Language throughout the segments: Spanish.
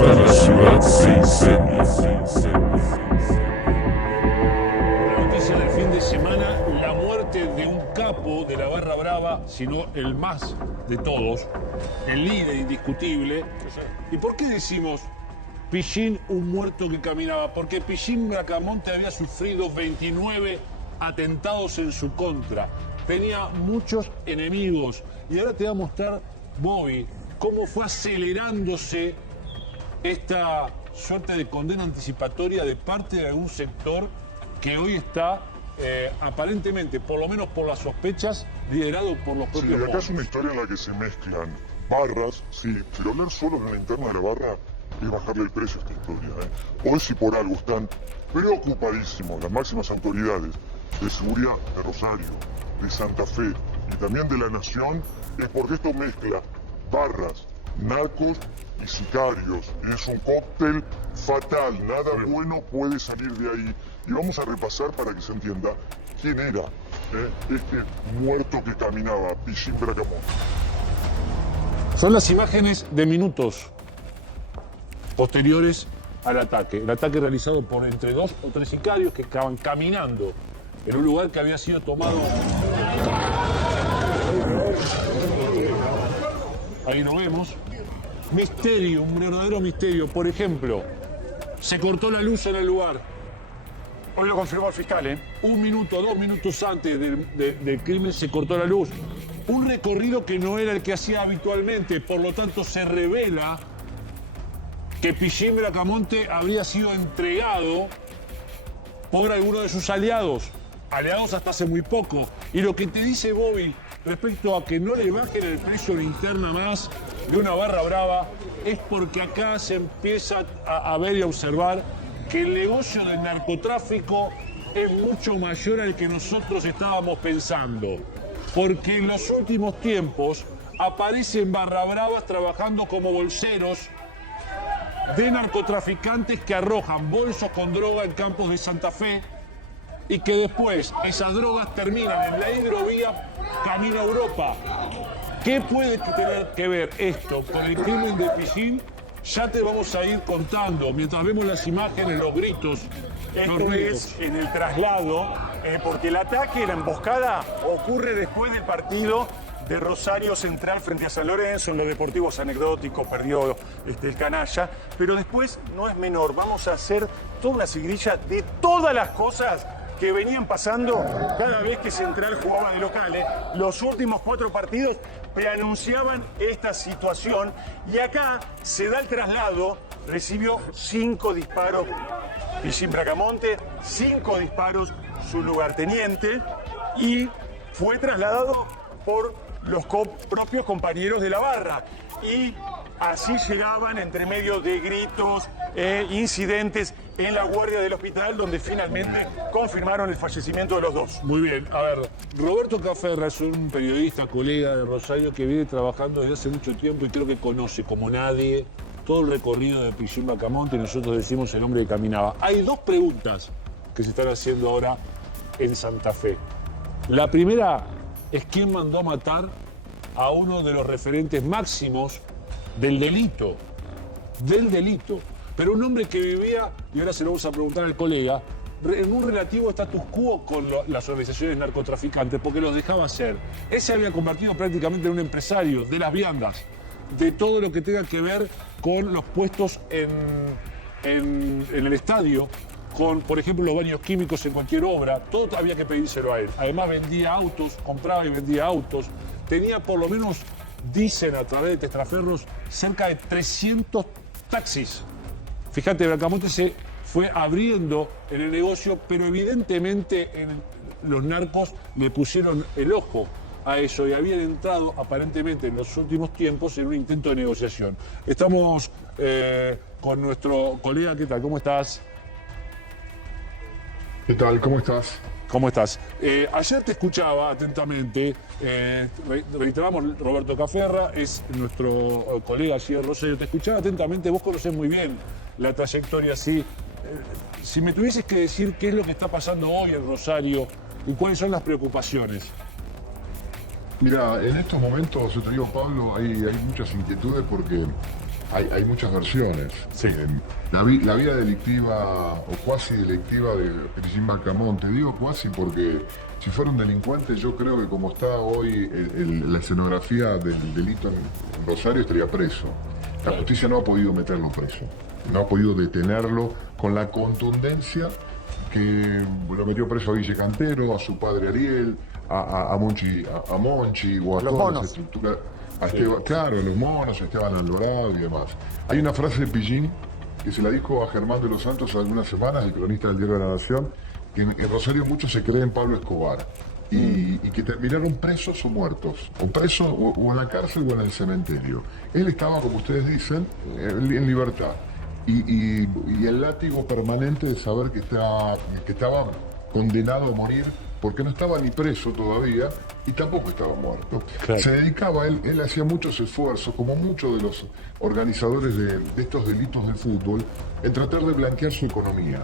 Para la ciudad se incendia. La noticia del fin de semana, la muerte de un capo de la Barra Brava, sino el más de todos, el líder indiscutible. ¿Y por qué decimos Pichín, un muerto que caminaba? Porque Pichín Bracamonte había sufrido 29 atentados en su contra. Tenía muchos enemigos. Y ahora te voy a mostrar, Bobby, cómo fue acelerándose esta suerte de condena anticipatoria de parte de algún sector que hoy está aparentemente, por lo menos por las sospechas, liderado por los propios Sí, acá jóvenes. es una historia en la que se mezclan barras, sí, pero hablar solo de la interna de la barra es bajarle el precio a esta historia, ¿eh? Hoy si por algo están preocupadísimos las máximas autoridades de seguridad de Rosario, de Santa Fe y también de la Nación, es porque esto mezcla barras, narcos y sicarios. Es un cóctel fatal, nada bueno puede salir de ahí. Y vamos a repasar para que se entienda quién era este muerto que caminaba, Pichín Bracamonte. Son las imágenes de minutos posteriores al ataque. El ataque realizado por entre 2 o 3 sicarios que estaban caminando en un lugar que había sido tomado. Ahí lo vemos. Misterio, un verdadero misterio. Por ejemplo, se cortó la luz en el lugar. Hoy lo confirmó el fiscal, ¿eh? 1 minuto, 2 minutos antes del crimen se cortó la luz. Un recorrido que no era el que hacía habitualmente, por lo tanto se revela que Pichín Bracamonte habría sido entregado por alguno de sus aliados hasta hace muy poco. Y lo que te dice Bobby respecto a que no le bajen el precio de interna más de una Barra Brava es porque acá se empieza a ver y a observar que el negocio del narcotráfico es mucho mayor al que nosotros estábamos pensando. Porque en los últimos tiempos aparecen Barra Bravas trabajando como bolseros de narcotraficantes que arrojan bolsos con droga en campos de Santa Fe y que después esas drogas terminan en la hidrovía camino a Europa. ¿Qué puede tener que ver esto con el crimen de Pichín? Ya te vamos a ir contando mientras vemos las imágenes, los gritos. Esto es en el traslado, porque el ataque, la emboscada, ocurre después del partido de Rosario Central frente a San Lorenzo. En los deportivos anecdóticos perdió el canalla, pero después no es menor. Vamos a hacer toda una seguidilla de todas las cosas que venían pasando cada vez que Central jugaba de locales. Los últimos 4 partidos preanunciaban esta situación y acá se da el traslado. Recibió 5 disparos Pichín Bracamonte, 5 disparos su lugarteniente y fue trasladado por los propios compañeros de la barra. Y así llegaban entre medio de gritos e incidentes en la guardia del hospital, donde finalmente confirmaron el fallecimiento de los dos. Muy bien, a ver, Roberto Caferra es un periodista, colega de Rosario que viene trabajando desde hace mucho tiempo y creo que conoce como nadie todo el recorrido de Pichín Bracamonte y nosotros decimos el hombre que caminaba. Hay 2 preguntas que se están haciendo ahora en Santa Fe. La primera es quién mandó a matar a uno de los referentes máximos del delito, pero un hombre que vivía, y ahora se lo vamos a preguntar al colega, en un relativo status quo con las organizaciones narcotraficantes, porque los dejaba hacer. Él se había convertido prácticamente en un empresario de las viandas, de todo lo que tenga que ver con los puestos en el estadio, con, por ejemplo, los baños químicos en cualquier obra, todo había que pedírselo a él. Además vendía autos, compraba y vendía autos. Tenía por lo menos, dicen a través de testaferros, cerca de 300 taxis. Fíjate, Bracamonte se fue abriendo en el negocio, pero evidentemente los narcos le pusieron el ojo a eso y habían entrado aparentemente en los últimos tiempos en un intento de negociación. Estamos con nuestro colega. ¿Qué tal? ¿Cómo estás? ¿Qué tal? ¿Cómo estás? ¿Cómo estás? Ayer te escuchaba atentamente, reiteramos, Roberto Caferra es nuestro colega allí de Rosario, te escuchaba atentamente, vos conocés muy bien la trayectoria así. Si me tuvieses que decir qué es lo que está pasando hoy en Rosario y cuáles son las preocupaciones. Mira, en estos momentos, yo te digo, Pablo, hay muchas inquietudes porque hay muchas versiones. Sí. La vida delictiva o cuasi delictiva de Pillín Bacamonte, digo cuasi porque si fuera un delincuente, yo creo que como está hoy la escenografía del delito en Rosario, estaría preso. La justicia no ha podido meterlo preso, no ha podido detenerlo con la contundencia que lo metió preso a Guille Cantero, a su padre Ariel, a Monchi, o a Los todas monos. las estructuras. Claro, los monos, Esteban Alvarado y demás. Hay una frase de Pillín que se la dijo a Germán de los Santos hace algunas semanas, el cronista del Diario de la Nación, que en Rosario muchos se creen Pablo Escobar y que terminaron presos o muertos, o presos o en la cárcel o en el cementerio. Él estaba, como ustedes dicen, en libertad. Y el látigo permanente de saber que estaba condenado a morir porque no estaba ni preso todavía y tampoco estaba muerto. Claro. Se dedicaba, él hacía muchos esfuerzos, como muchos de los organizadores de estos delitos del fútbol, en tratar de blanquear su economía.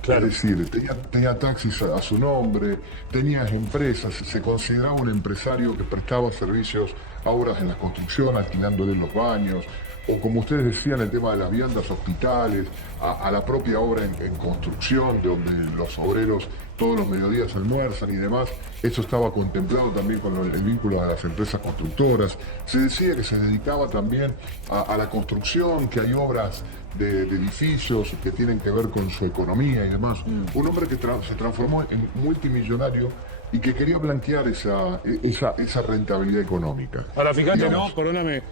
Claro. Es decir, tenía taxis a su nombre, tenía empresas, se consideraba un empresario que prestaba servicios a obras en la construcción, alquilándole los baños, o como ustedes decían, el tema de las viandas, hospitales, a la propia obra en construcción, donde los obreros todos los mediodías almuerzan y demás. Eso estaba contemplado también con el vínculo a las empresas constructoras. Se decía que se dedicaba también a la construcción, que hay obras de edificios que tienen que ver con su economía y demás. Un hombre que se transformó en multimillonario y que quería blanquear esa rentabilidad económica. Ahora, fíjate, Digamos, ¿no? Coroname.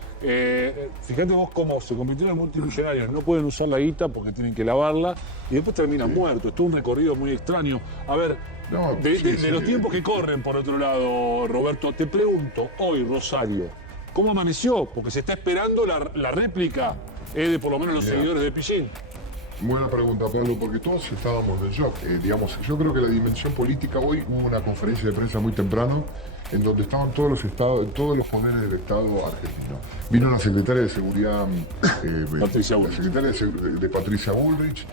Fíjate vos cómo se convirtieron en multimillonarios. No pueden usar la guita porque tienen que lavarla y después terminan muertos. Esto es un recorrido muy extraño. A ver, No, de sí. los tiempos que corren, por otro lado, Roberto, te pregunto, hoy, Rosario, ¿cómo amaneció? Porque se está esperando la réplica de por lo menos los Bien. seguidores de Pillín. Buena pregunta, Pablo, porque todos estábamos en shock. Digamos, yo creo que la dimensión política, hoy hubo una conferencia de prensa muy temprano en donde estaban todos los estados, todos los poderes del Estado argentino. Vino la secretaria de Seguridad, Patricia la Bullrich. secretaria de Patricia Bullrich,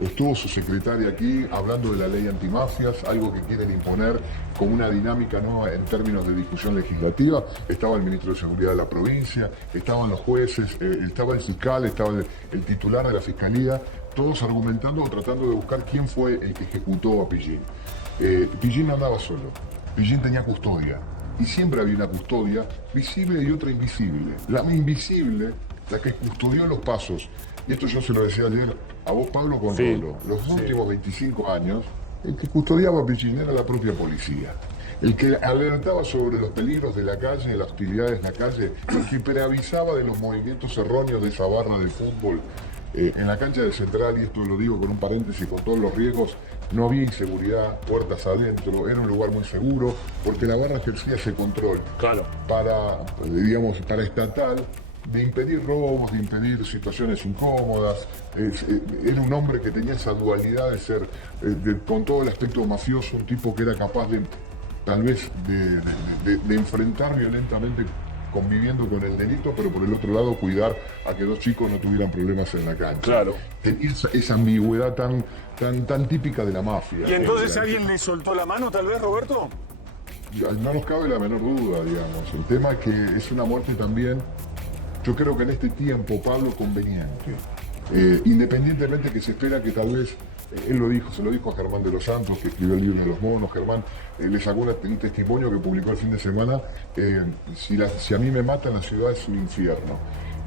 estuvo su secretaria aquí hablando de la ley antimafias, algo que quieren imponer con una dinámica nueva en términos de discusión legislativa. Estaba el ministro de Seguridad de la provincia, estaban los jueces, estaba el fiscal, estaba el titular de la fiscalía, todos argumentando o tratando de buscar quién fue el que ejecutó a Pillín. Pillín andaba solo, Pillín tenía custodia, y siempre había una custodia visible y otra invisible. La invisible, la que custodió los pasos, y esto yo se lo decía ayer a vos, Pablo, con Sí, Rolo, los últimos 25 años, el que custodiaba a Pillín era la propia policía. El que alertaba sobre los peligros de la calle, de las hostilidades de la calle, el que preavisaba de los movimientos erróneos de esa barra de fútbol. En la cancha de Central, y esto lo digo con un paréntesis, con todos los riesgos, no había inseguridad, puertas adentro, era un lugar muy seguro, porque la barra ejercía ese control Claro. para estatal, de impedir robos, de impedir situaciones incómodas. Era un hombre que tenía esa dualidad de ser, con todo el aspecto mafioso, un tipo que era capaz de, tal vez, de enfrentar violentamente conviviendo con el delito, pero por el otro lado cuidar a que dos chicos no tuvieran problemas en la cancha. Claro. Tenía esa ambigüedad tan típica de la mafia. ¿Y entonces alguien le soltó la mano, tal vez, Roberto? No nos cabe la menor duda, digamos. El tema es que es una muerte también, yo creo que en este tiempo, Pablo, conveniente. Independientemente que se espera que tal vez, él lo dijo, se lo dijo a Germán de los Santos, que escribió el libro de los monos. Germán le sacó un testimonio que publicó el fin de semana. Si a mí me matan, la ciudad es un infierno.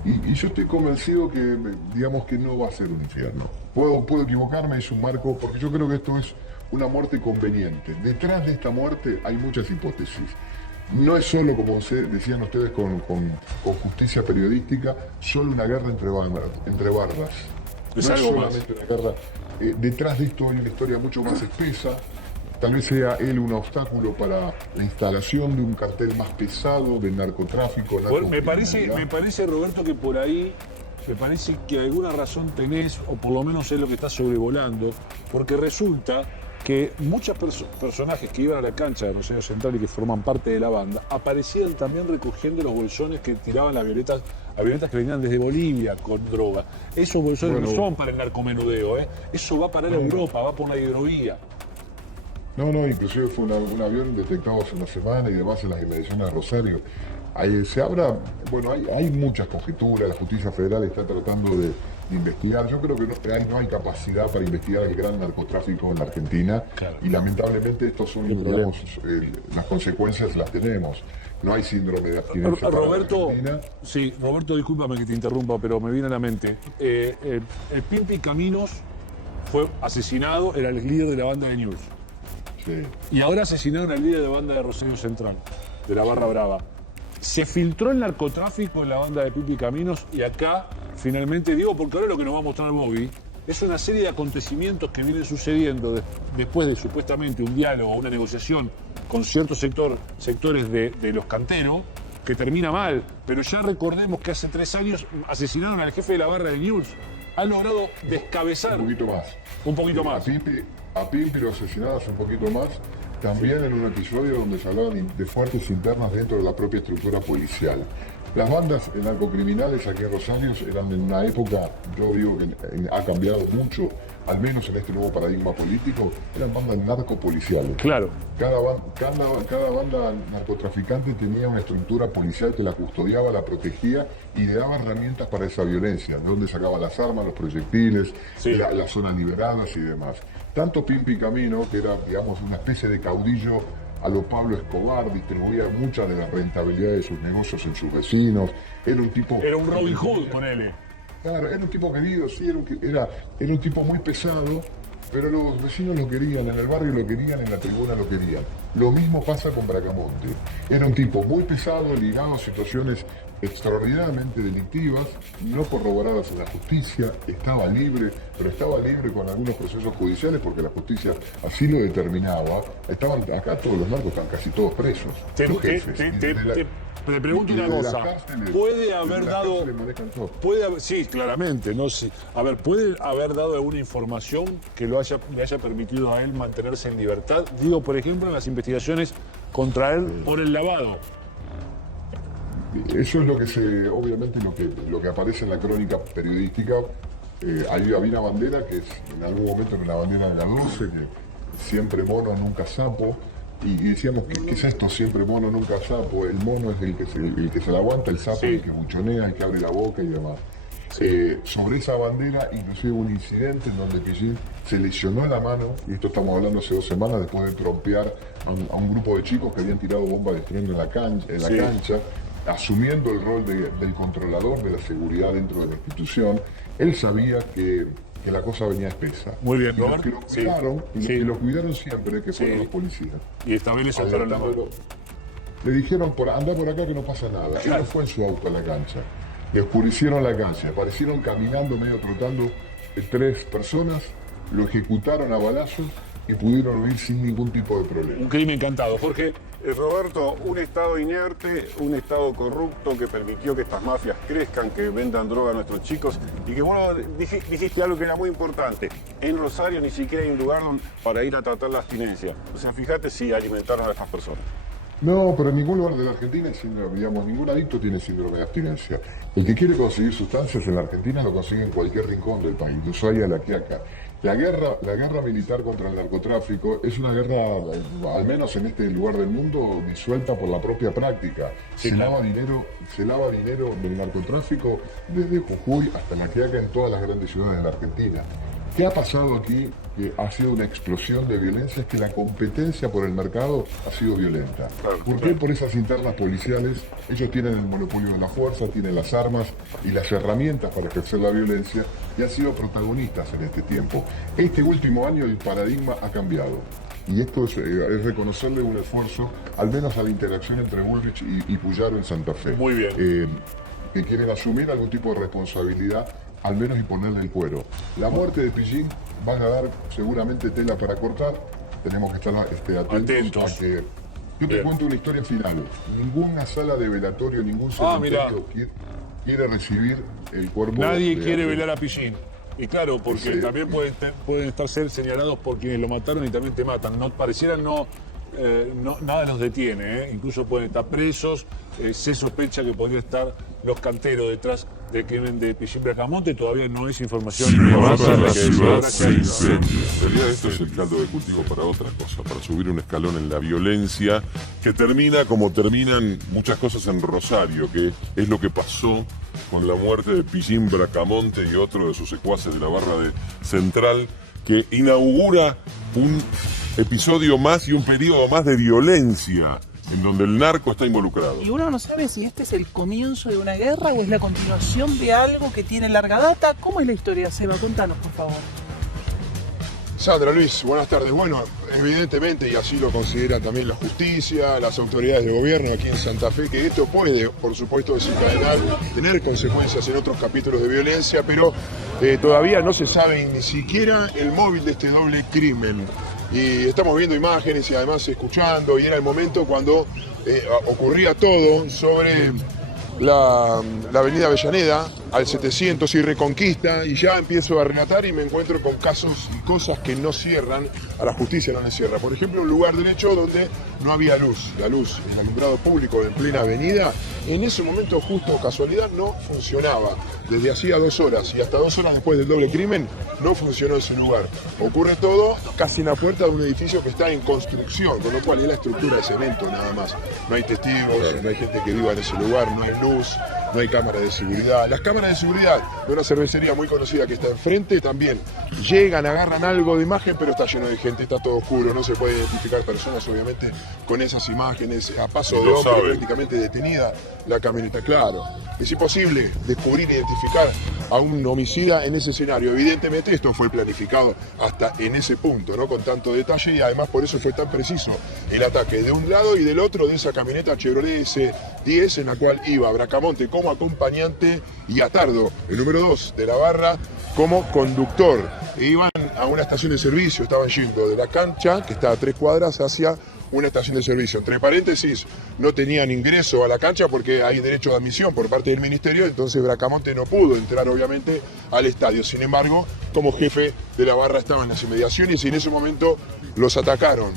Y yo estoy convencido que, digamos, que no va a ser un infierno. Puedo equivocarme, es un marco, porque yo creo que esto es una muerte conveniente. Detrás de esta muerte hay muchas hipótesis. No es solo, como decían ustedes con justicia periodística, solo una guerra entre barras. Es No es algo más. solamente una guerra. Detrás de esto hay una historia mucho más espesa. Tal vez sea él un obstáculo para la instalación de un cartel más pesado de narcotráfico. Bueno, me parece, narcocriminalidad. Roberto, que por ahí, me parece que alguna razón tenés, o por lo menos es lo que estás sobrevolando, porque resulta que muchos personajes que iban a la cancha de Rosario Central y que forman parte de la banda, aparecían también recogiendo los bolsones que tiraban las avionetas que venían desde Bolivia con droga. Esos bolsones no son para el narcomenudeo, eso va para Europa, va por una hidrovía. No, inclusive fue un avión detectado hace una semana y demás en las inmediaciones de Rosario. se habla, bueno, hay muchas conjeturas, la justicia federal está tratando de investigar. Yo creo que no hay capacidad para investigar el gran narcotráfico en la Argentina, Claro. y lamentablemente estos son, digamos, las consecuencias las tenemos. No hay síndrome de abstinencia para la Roberto, Argentina. sí, Roberto, discúlpame que te interrumpa, pero me viene a la mente. El Pimpi Caminos fue asesinado, era el líder de la banda de News. Sí. Y ahora asesinaron al líder de banda de Rosario Central, de la Barra Brava. Se filtró el narcotráfico en la banda de Pimpi Caminos y acá, finalmente, digo, porque ahora lo que nos va a mostrar Bobby es una serie de acontecimientos que vienen sucediendo después de supuestamente un diálogo, una negociación con ciertos sectores de los canteros, que termina mal. Pero ya recordemos que hace 3 años asesinaron al jefe de la Barra de News. Han logrado descabezar Un poquito más. un poquito más. A Pimpi lo asesinaron hace un poquito más, también en un episodio donde se hablaban de fuertes internas dentro de la propia estructura policial. Las bandas narcocriminales aquí en Rosario eran en una época, yo digo que ha cambiado mucho, al menos en este nuevo paradigma político, eran bandas narcopoliciales. Claro. Cada banda narcotraficante tenía una estructura policial que la custodiaba, la protegía y le daba herramientas para esa violencia, de donde sacaba las armas, los proyectiles, Sí. las zonas liberadas y demás. Tanto Pimpi Camino, que era, digamos, una especie de caudillo a lo Pablo Escobar, distribuía mucha de la rentabilidad de sus negocios en sus vecinos, era un tipo... Era un Robin Hood, ponele. Claro, era un tipo querido, sí, era un tipo muy pesado, pero los vecinos lo querían, en el barrio lo querían, en la tribuna lo querían. Lo mismo pasa con Bracamonte. Era un tipo muy pesado, ligado a situaciones extraordinariamente delictivas, no corroboradas en la justicia, estaba libre, pero estaba libre con algunos procesos judiciales porque la justicia así lo determinaba. Estaban acá todos los narcos, están casi todos presos. Los jefes. Te pregunto una cosa. ¿Puede haber dado... Sí, claramente, no sé. A ver, ¿puede haber dado alguna información que le haya permitido a él mantenerse en libertad? Digo, por ejemplo, en las investigaciones contra él por el lavado. Eso es lo que obviamente lo que aparece en la crónica periodística. Había una bandera que en algún momento era una bandera de la 12, que siempre mono, nunca sapo. Y decíamos, ¿qué es esto? Siempre mono, nunca sapo. El mono es el que se la aguanta, el sapo Sí. el que buchonea, el que abre la boca y demás. Sobre esa bandera, inclusive un incidente en donde Pillín se lesionó la mano, y esto estamos hablando hace 2 semanas, después de trompear a un grupo de chicos que habían tirado bombas de estruendo en la cancha, asumiendo el rol del controlador de la seguridad dentro de la institución. Él sabía que la cosa venía espesa. Muy bien, y los Robert. que lo cuidaron, y los Sí. que lo cuidaron siempre, que fueron Sí. los policías. Y esta vez le soltaron la mano. Le dijeron, anda por acá que no pasa nada. Él no fue en su auto a la cancha. Le oscurecieron la cancha. Aparecieron caminando, medio trotando 3 personas. Lo ejecutaron a balazos y pudieron huir sin ningún tipo de problema. Un crimen encantado. Jorge, Roberto, un Estado inerte, un Estado corrupto que permitió que estas mafias crezcan, que vendan droga a nuestros chicos y que, bueno, dijiste algo que era muy importante. En Rosario ni siquiera hay un lugar para ir a tratar la abstinencia. O sea, fíjate si alimentaron a estas personas. No, pero en ningún lugar de la Argentina hay síndrome, digamos, ningún adicto tiene síndrome de abstinencia. El que quiere conseguir sustancias en la Argentina lo consigue en cualquier rincón del país, de Ushuaia a La Quiaca. La guerra militar contra el narcotráfico es una guerra, al menos en este lugar del mundo, disuelta por la propia práctica. Sí, se claro. lava dinero del narcotráfico desde Jujuy hasta La Quiaca en todas las grandes ciudades de la Argentina. ¿Qué ha pasado aquí? Que ha sido una explosión de violencia, es que la competencia por el mercado ha sido violenta. ¿Por qué? Por esas internas policiales. Ellos tienen el monopolio de la fuerza, tienen las armas y las herramientas para ejercer la violencia y han sido protagonistas en este tiempo. Este último año el paradigma ha cambiado. Y esto es reconocerle un esfuerzo, al menos a la interacción entre Bullrich y Puyaro en Santa Fe. Muy bien. Que quieren asumir algún tipo de responsabilidad, al menos y ponerle el cuero. La muerte de Pillín van a dar seguramente tela para cortar. Tenemos que estar atentos. A que... Yo te Bien. cuento una historia final. Ninguna sala de velatorio, ningún cementerio quiere recibir el cuerpo. nadie de quiere Atentos. velar a Pillín. Y claro, porque Sí. también pueden estar ser señalados por quienes lo mataron y también te matan. No pareciera nada los detiene, ¿eh? Incluso pueden estar presos. Se sospecha que podría estar los canteros detrás del crimen de Pichín Bracamonte, todavía no es información. Si Navarra, avanza la que ciudad que se hay. incendia. En realidad esto es el caldo de cultivo para otra cosa, para subir un escalón en la violencia, que termina como terminan muchas cosas en Rosario, que es lo que pasó con la muerte de Pichín Bracamonte y otro de sus secuaces de la barra de Central, que inaugura un episodio más y un periodo más de violencia en donde el narco está involucrado. Y uno no sabe si este es el comienzo de una guerra o es la continuación de algo que tiene larga data. ¿Cómo es la historia, Seba? Contanos, por favor. Sandra, Luis, buenas tardes. Bueno, evidentemente, y así lo considera también la justicia, las autoridades de gobierno aquí en Santa Fe, que esto puede, por supuesto, desencadenar, tener consecuencias en otros capítulos de violencia, pero todavía no se sabe ni siquiera el móvil de este doble crimen. Y estamos viendo imágenes y además escuchando, y era el momento cuando ocurría todo sobre la avenida Avellaneda, al 700 y Reconquista, y ya empiezo a relatar y me encuentro con casos y cosas que no cierran, a la justicia no le cierra. Por ejemplo, un lugar derecho donde no había luz, el alumbrado público en plena avenida, en ese momento justo casualidad no funcionaba. Desde hacía 2 horas y hasta 2 horas después del doble crimen no funcionó ese lugar. Ocurre todo casi en la puerta de un edificio que está en construcción, con lo cual es la estructura de cemento nada más. No hay testigos, no hay gente que viva en ese lugar, no hay luz, no hay cámara de seguridad. Las cámaras de seguridad de una cervecería muy conocida que está enfrente también llegan, agarran algo de imagen, pero está lleno de gente, está todo oscuro, no se puede identificar personas obviamente con esas imágenes, a paso de hombre prácticamente detenida la camioneta. Claro, es imposible descubrir e identificar a un homicida en ese escenario. Evidentemente esto fue planificado hasta en ese punto, ¿no? Con tanto detalle, y además por eso fue tan preciso el ataque de un lado y del otro de esa camioneta Chevrolet S10 en la cual iba Bracamonte como acompañante y Atardo, el número 2 de la barra, como conductor. E iban a una estación de servicio, estaban yendo de la cancha, que está a 3 cuadras, hacia una estación de servicio. Entre paréntesis, no tenían ingreso a la cancha porque hay derecho de admisión por parte del ministerio, entonces Bracamonte no pudo entrar obviamente al estadio. Sin embargo, como jefe de la barra estaba en las inmediaciones y en ese momento los atacaron.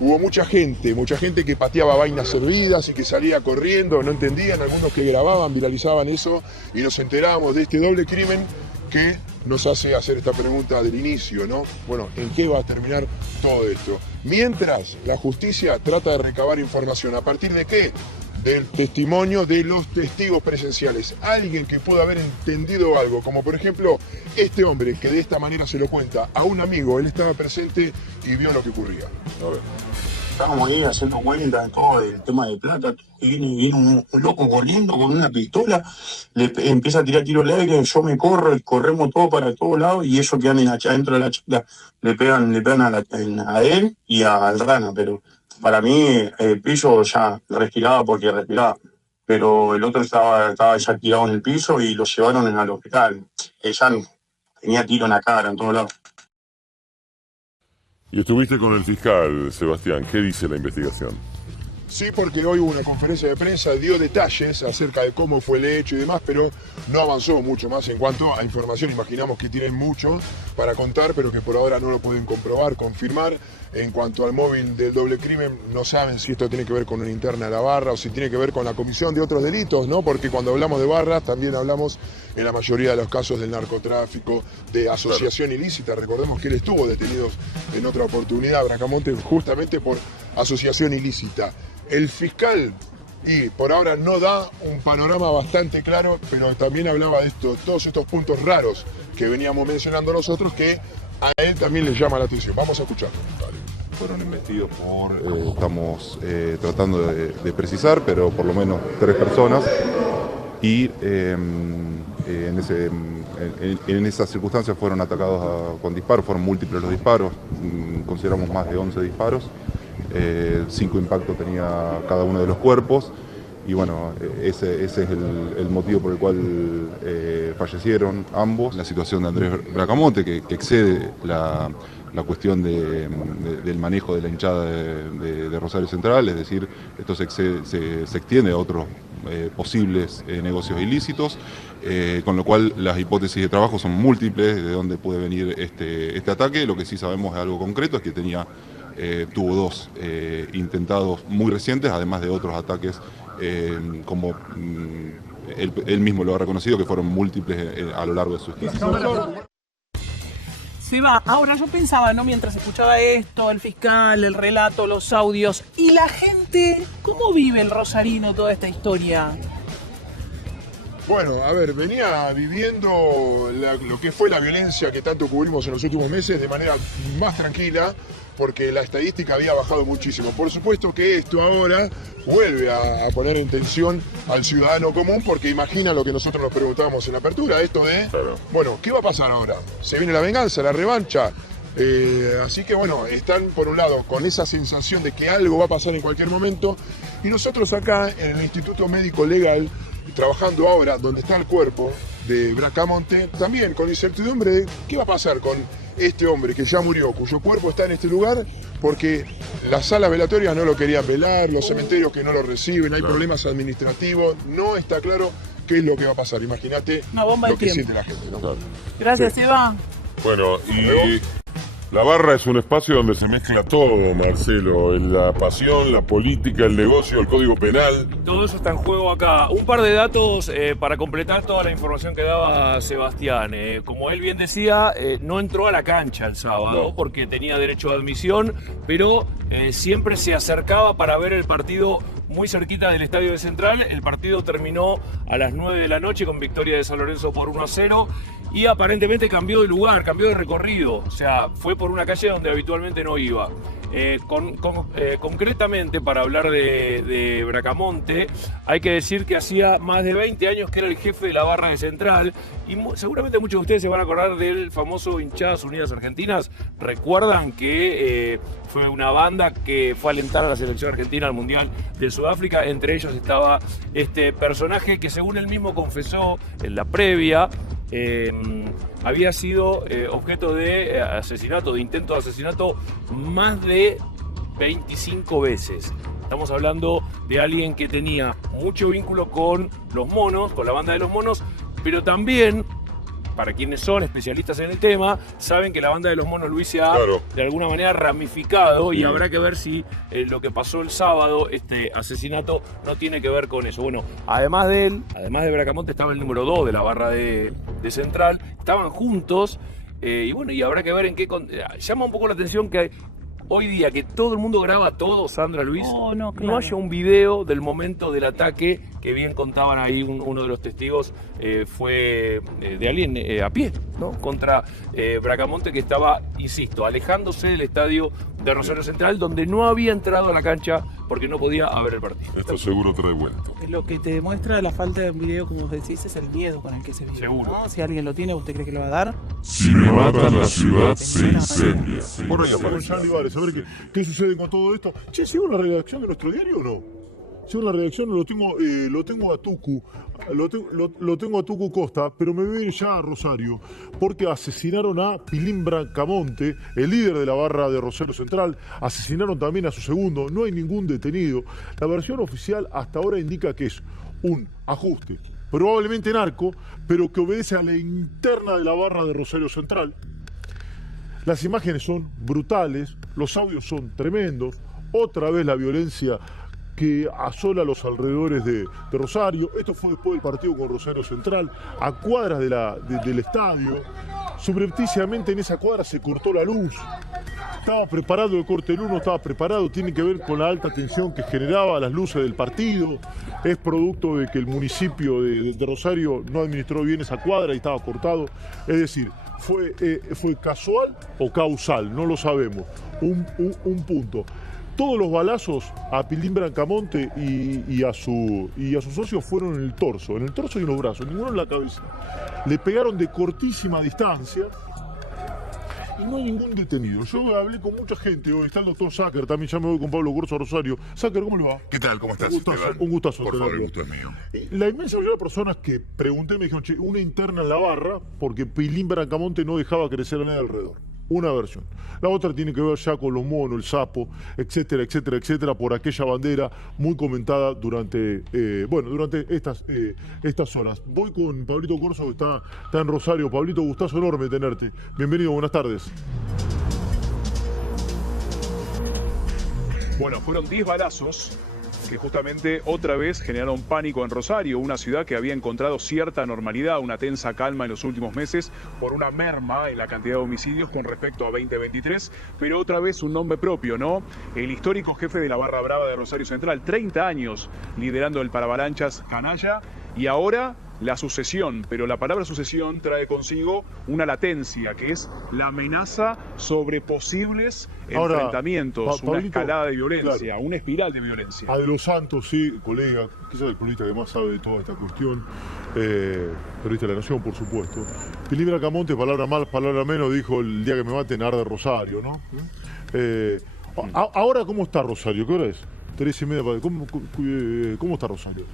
Hubo mucha gente que pateaba vainas servidas y que salía corriendo, no entendían, algunos que grababan, viralizaban eso, y nos enteramos de este doble crimen que nos hace hacer esta pregunta del inicio, ¿no? Bueno, ¿en qué va a terminar todo esto? Mientras la justicia trata de recabar información, ¿a partir de qué? Del testimonio de los testigos presenciales. Alguien que pudo haber entendido algo, como por ejemplo este hombre que de esta manera se lo cuenta a un amigo, él estaba presente y vio lo que ocurría. A ver. Estábamos ahí haciendo cuenta de todo el tema de plata, y viene un loco corriendo con una pistola, empieza a tirar tiro al aire, yo me corro y corremos todos para todos lados y ellos quedan adentro de la chica, le pegan a él y al Rana, pero para mí el piso ya respiraba porque respiraba, pero el otro estaba ya tirado en el piso y lo llevaron al hospital. Ella tenía tiro en la cara, en todos lados. Y estuviste con el fiscal, Sebastián. ¿Qué dice la investigación? Sí, porque hoy hubo una conferencia de prensa, dio detalles acerca de cómo fue el hecho y demás, pero no avanzó mucho más en cuanto a información. Imaginamos que tienen mucho para contar, pero que por ahora no lo pueden comprobar, confirmar. En cuanto al móvil del doble crimen, no saben si esto tiene que ver con una interna de la barra o si tiene que ver con la comisión de otros delitos, ¿no? Porque cuando hablamos de barras también hablamos en la mayoría de los casos del narcotráfico, de asociación ilícita. Recordemos que él estuvo detenido en otra oportunidad, Bracamonte, justamente por asociación ilícita. El fiscal, y por ahora no da un panorama bastante claro, pero también hablaba de todos estos puntos raros que veníamos mencionando nosotros, que a él también le llama la atención. Vamos a escucharlo. Fueron investidos por, estamos tratando de precisar, pero por lo menos 3 personas, y en esas circunstancias fueron atacados con disparos, fueron múltiples los disparos, consideramos más de 11 disparos. 5 impactos tenía cada uno de los cuerpos y bueno, ese es el motivo por el cual fallecieron ambos. La situación de Andrés Bracamonte que excede la cuestión del manejo de la hinchada de Rosario Central, es decir, esto se extiende a otros posibles negocios ilícitos, con lo cual las hipótesis de trabajo son múltiples de dónde puede venir este ataque. Lo que sí sabemos es algo concreto, es que tuvo 2 intentados muy recientes, además de otros ataques como él mismo lo ha reconocido, que fueron múltiples a lo largo de su historia. Se va. Ahora yo pensaba, ¿no? Mientras escuchaba esto, el fiscal, el relato, los audios, y la gente, ¿cómo vive el rosarino toda esta historia? Bueno, a ver, venía viviendo lo que fue la violencia que tanto cubrimos en los últimos meses de manera más tranquila, porque la estadística había bajado muchísimo. Por supuesto que esto ahora vuelve a poner en tensión al ciudadano común, porque imagina lo que nosotros nos preguntábamos en la apertura, esto de, bueno, ¿qué va a pasar ahora? ¿Se viene la venganza, la revancha? Así que bueno, están por un lado con esa sensación de que algo va a pasar en cualquier momento, y nosotros acá en el Instituto Médico Legal, trabajando ahora donde está el cuerpo de Bracamonte, también con incertidumbre de qué va a pasar con este hombre que ya murió, cuyo cuerpo está en este lugar, porque las salas velatorias no lo querían velar, los cementerios que no lo reciben, hay problemas administrativos, no está claro qué es lo que va a pasar. Imagínate lo que siente la gente, ¿no? Gracias, Eva. Bueno, y la barra es un espacio donde se mezcla todo, Marcelo. La pasión, la política, el negocio, el código penal. Todo eso está en juego acá. Un par de datos para completar toda la información que daba Sebastián. Como él bien decía, no entró a la cancha el sábado porque tenía derecho de admisión, pero siempre se acercaba para ver el partido muy cerquita del estadio de Central. El partido terminó a las 9 de la noche con victoria de San Lorenzo por 1-0. Y aparentemente cambió de lugar, cambió de recorrido, o sea, fue por una calle donde habitualmente no iba. Concretamente, para hablar de Bracamonte, hay que decir que hacía más de 20 años que era el jefe de la barra de Central, y seguramente muchos de ustedes se van a acordar del famoso Hinchadas Unidas Argentinas. Recuerdan que fue una banda que fue a alentar a la selección argentina al Mundial de Sudáfrica. Entre ellos estaba este personaje que, según él mismo confesó en la previa, había sido objeto de asesinato, de intento de asesinato, más de 25 veces. Estamos hablando de alguien que tenía mucho vínculo con los monos, con la banda de los monos, pero también, para quienes son especialistas en el tema, saben que la banda de los monos, Luis, se ha de alguna manera ramificado, y habrá que ver si lo que pasó el sábado, este asesinato, no tiene que ver con eso. Bueno, además de él, además de Bracamonte, estaba el número 2 de la barra de Central, estaban juntos, y bueno, y habrá que ver en qué... Llama un poco la atención que hoy día, que todo el mundo graba todo, Sandra, Luis, no haya un video del momento del ataque, que bien contaban ahí uno de los testigos, fue de alguien a pie, ¿no? Contra Bracamonte, que estaba, insisto, alejándose del estadio de Rosario Central, donde no había entrado a la cancha porque no podía haber el partido. Esto seguro trae vuelta. Lo que te demuestra la falta de un video, como vos decís, es el miedo con el que se vive. Seguro. ¿No? Si alguien lo tiene, ¿usted cree que lo va a dar? Si me matan, la ciudad se incendia. Por ahí aparece Olivares, a ver qué sucede con todo esto. Che, ¿sigo la redacción de nuestro diario o no? Sigo la redacción, lo tengo a Tucu, lo tengo a Tucu Costa, pero me voy ya a Rosario, porque asesinaron a Pilín Bracamonte, el líder de la barra de Rosario Central. Asesinaron también a su segundo, no hay ningún detenido. La versión oficial hasta ahora indica que es un ajuste, probablemente narco, pero que obedece a la interna de la barra de Rosario Central. Las imágenes son brutales, los audios son tremendos, otra vez la violencia que asola los alrededores de Rosario. Esto fue después del partido con Rosario Central, a cuadras del estadio. Subrepticiamente en esa cuadra se cortó la luz. Estaba preparado el corte del 1, estaba preparado, tiene que ver con la alta tensión que generaba las luces del partido. Es producto de que el municipio de Rosario no administró bien esa cuadra y estaba cortado. Es decir, ¿fue casual o causal? No lo sabemos. Un punto. Todos los balazos a Pilín Bracamonte y a su socio fueron en el torso y en los brazos, ninguno en la cabeza. Le pegaron de cortísima distancia y no hay ningún detenido. Yo hablé con mucha gente hoy, está el doctor Sáker, también ya me voy con Pablo Corso a Rosario. Sáker, ¿cómo le va? ¿Qué tal? ¿Cómo estás? Un gustazo. Por favor, el gusto es mío. La inmensa mayoría de personas que pregunté me dijeron, che, una interna en la barra, porque Pilín Bracamonte no dejaba crecer a nadie alrededor. Una versión. La otra tiene que ver ya con los monos, el sapo, etcétera, etcétera, etcétera, por aquella bandera muy comentada durante estas horas. Voy con Pablito Corso, que está en Rosario. Pablito, gustazo enorme tenerte. Bienvenido, buenas tardes. Bueno, fueron 10 balazos que justamente otra vez generaron pánico en Rosario, una ciudad que había encontrado cierta normalidad, una tensa calma en los últimos meses por una merma en la cantidad de homicidios con respecto a 2023, pero otra vez un nombre propio, ¿no? El histórico jefe de la Barra Brava de Rosario Central, 30 años liderando el paravalanchas canalla, y ahora la sucesión, pero la palabra sucesión trae consigo una latencia, que es la amenaza sobre posibles enfrentamientos, una escalada de violencia, claro, una espiral de violencia. A De los Santos, sí, colega, quizás el cronista que más sabe de toda esta cuestión, periodista de la Nación, por supuesto. Pilín Bracamonte, palabra más, palabra menos, dijo el día que me maten arde Rosario, ¿no? Ahora, ¿cómo está Rosario? ¿Qué hora es? 3:30. ¿Cómo está Rosario?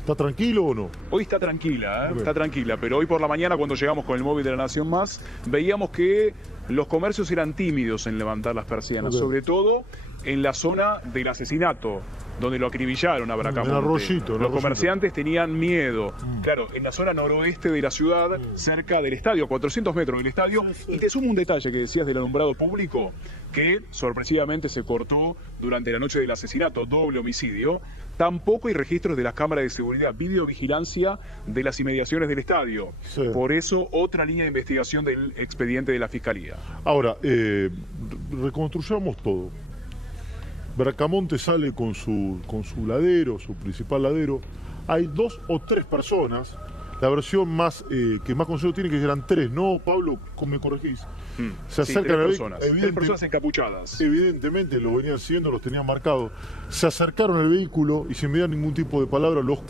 ¿Está tranquilo o no? Hoy está tranquila, está tranquila, pero hoy por la mañana cuando llegamos con el móvil de la Nación Más, veíamos que los comercios eran tímidos en levantar las persianas, sobre todo en la zona del asesinato, donde lo acribillaron a Bracamonte. Los comerciantes tenían miedo. Claro, en la zona noroeste de la ciudad, cerca del estadio, 400 metros del estadio. Y te sumo un detalle que decías del alumbrado público, que sorpresivamente se cortó durante la noche del asesinato, doble homicidio. Tampoco hay registros de las cámaras de seguridad, videovigilancia de las inmediaciones del estadio. Sí. Por eso, otra línea de investigación del expediente de la Fiscalía. Ahora, reconstruyamos todo. Bracamonte sale con su ladero, su principal ladero. Hay 2 o 3 personas. La versión más que más consejo tiene, que eran 3, ¿no, Pablo? ¿Me corregís? Se acercan 3 personas encapuchadas. Evidentemente lo venían siguiendo, los tenían marcados. Se acercaron al vehículo y sin mediar ningún tipo de palabra, los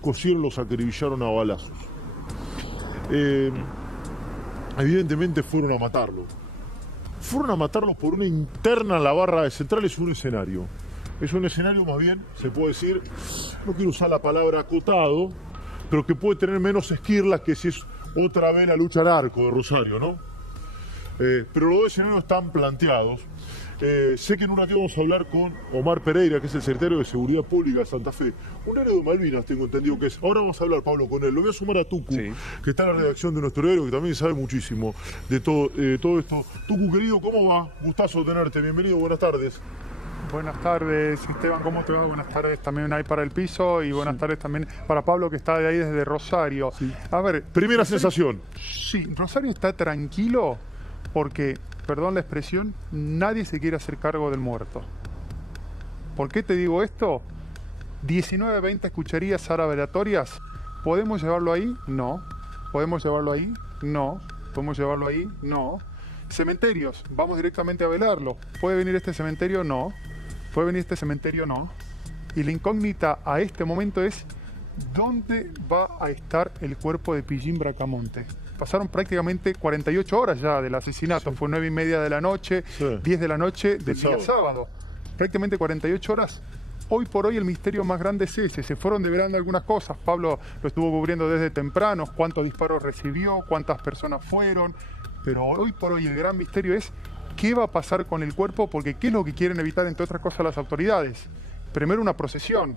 cosieron, los acribillaron a balazos. Evidentemente fueron a matarlo. Fueron a matarlo por una interna en la barra de Central. Es un escenario. Es un escenario, más bien, se puede decir, no quiero usar la palabra acotado, pero que puede tener menos esquirlas que si es otra vez la lucha al arco de Rosario, ¿no? Pero los 2 escenarios están planteados. Sé que en un ratito vamos a hablar con Omar Pereira, que es el secretario de Seguridad Pública de Santa Fe. Un héroe de Malvinas, tengo entendido que es. Ahora vamos a hablar, Pablo, con él. Lo voy a sumar a Tucu, que está en la redacción de Nuestro Héroe, que también sabe muchísimo de todo esto. Tucu, querido, ¿cómo va? Gustazo tenerte. Bienvenido, buenas tardes. Buenas tardes, Esteban, ¿cómo te va? Buenas tardes también ahí para el piso y buenas tardes también para Pablo, que está de ahí desde Rosario. Sí. A ver, primera sensación. Sí, Rosario está tranquilo porque, perdón la expresión, nadie se quiere hacer cargo del muerto. ¿Por qué te digo esto? 19, 20 cucherías ahora velatorias. ¿Podemos llevarlo ahí? No. ¿Podemos llevarlo ahí? No. ¿Podemos llevarlo ahí? No. Cementerios, vamos directamente a velarlo. ¿Puede venir este cementerio? No. ¿Puede venir este cementerio? No. Y la incógnita a este momento es ¿dónde va a estar el cuerpo de Pillín Bracamonte? Pasaron prácticamente 48 horas ya del asesinato. Sí. Fue 9:30 de la noche, 10 de la noche del día sábado. Prácticamente 48 horas. Hoy por hoy el misterio más grande es ese. Se fueron develando algunas cosas. Pablo lo estuvo cubriendo desde temprano. ¿Cuántos disparos recibió? ¿Cuántas personas fueron? Pero hoy por hoy el gran misterio es qué va a pasar con el cuerpo, porque qué es lo que quieren evitar, entre otras cosas, las autoridades. Primero, una procesión.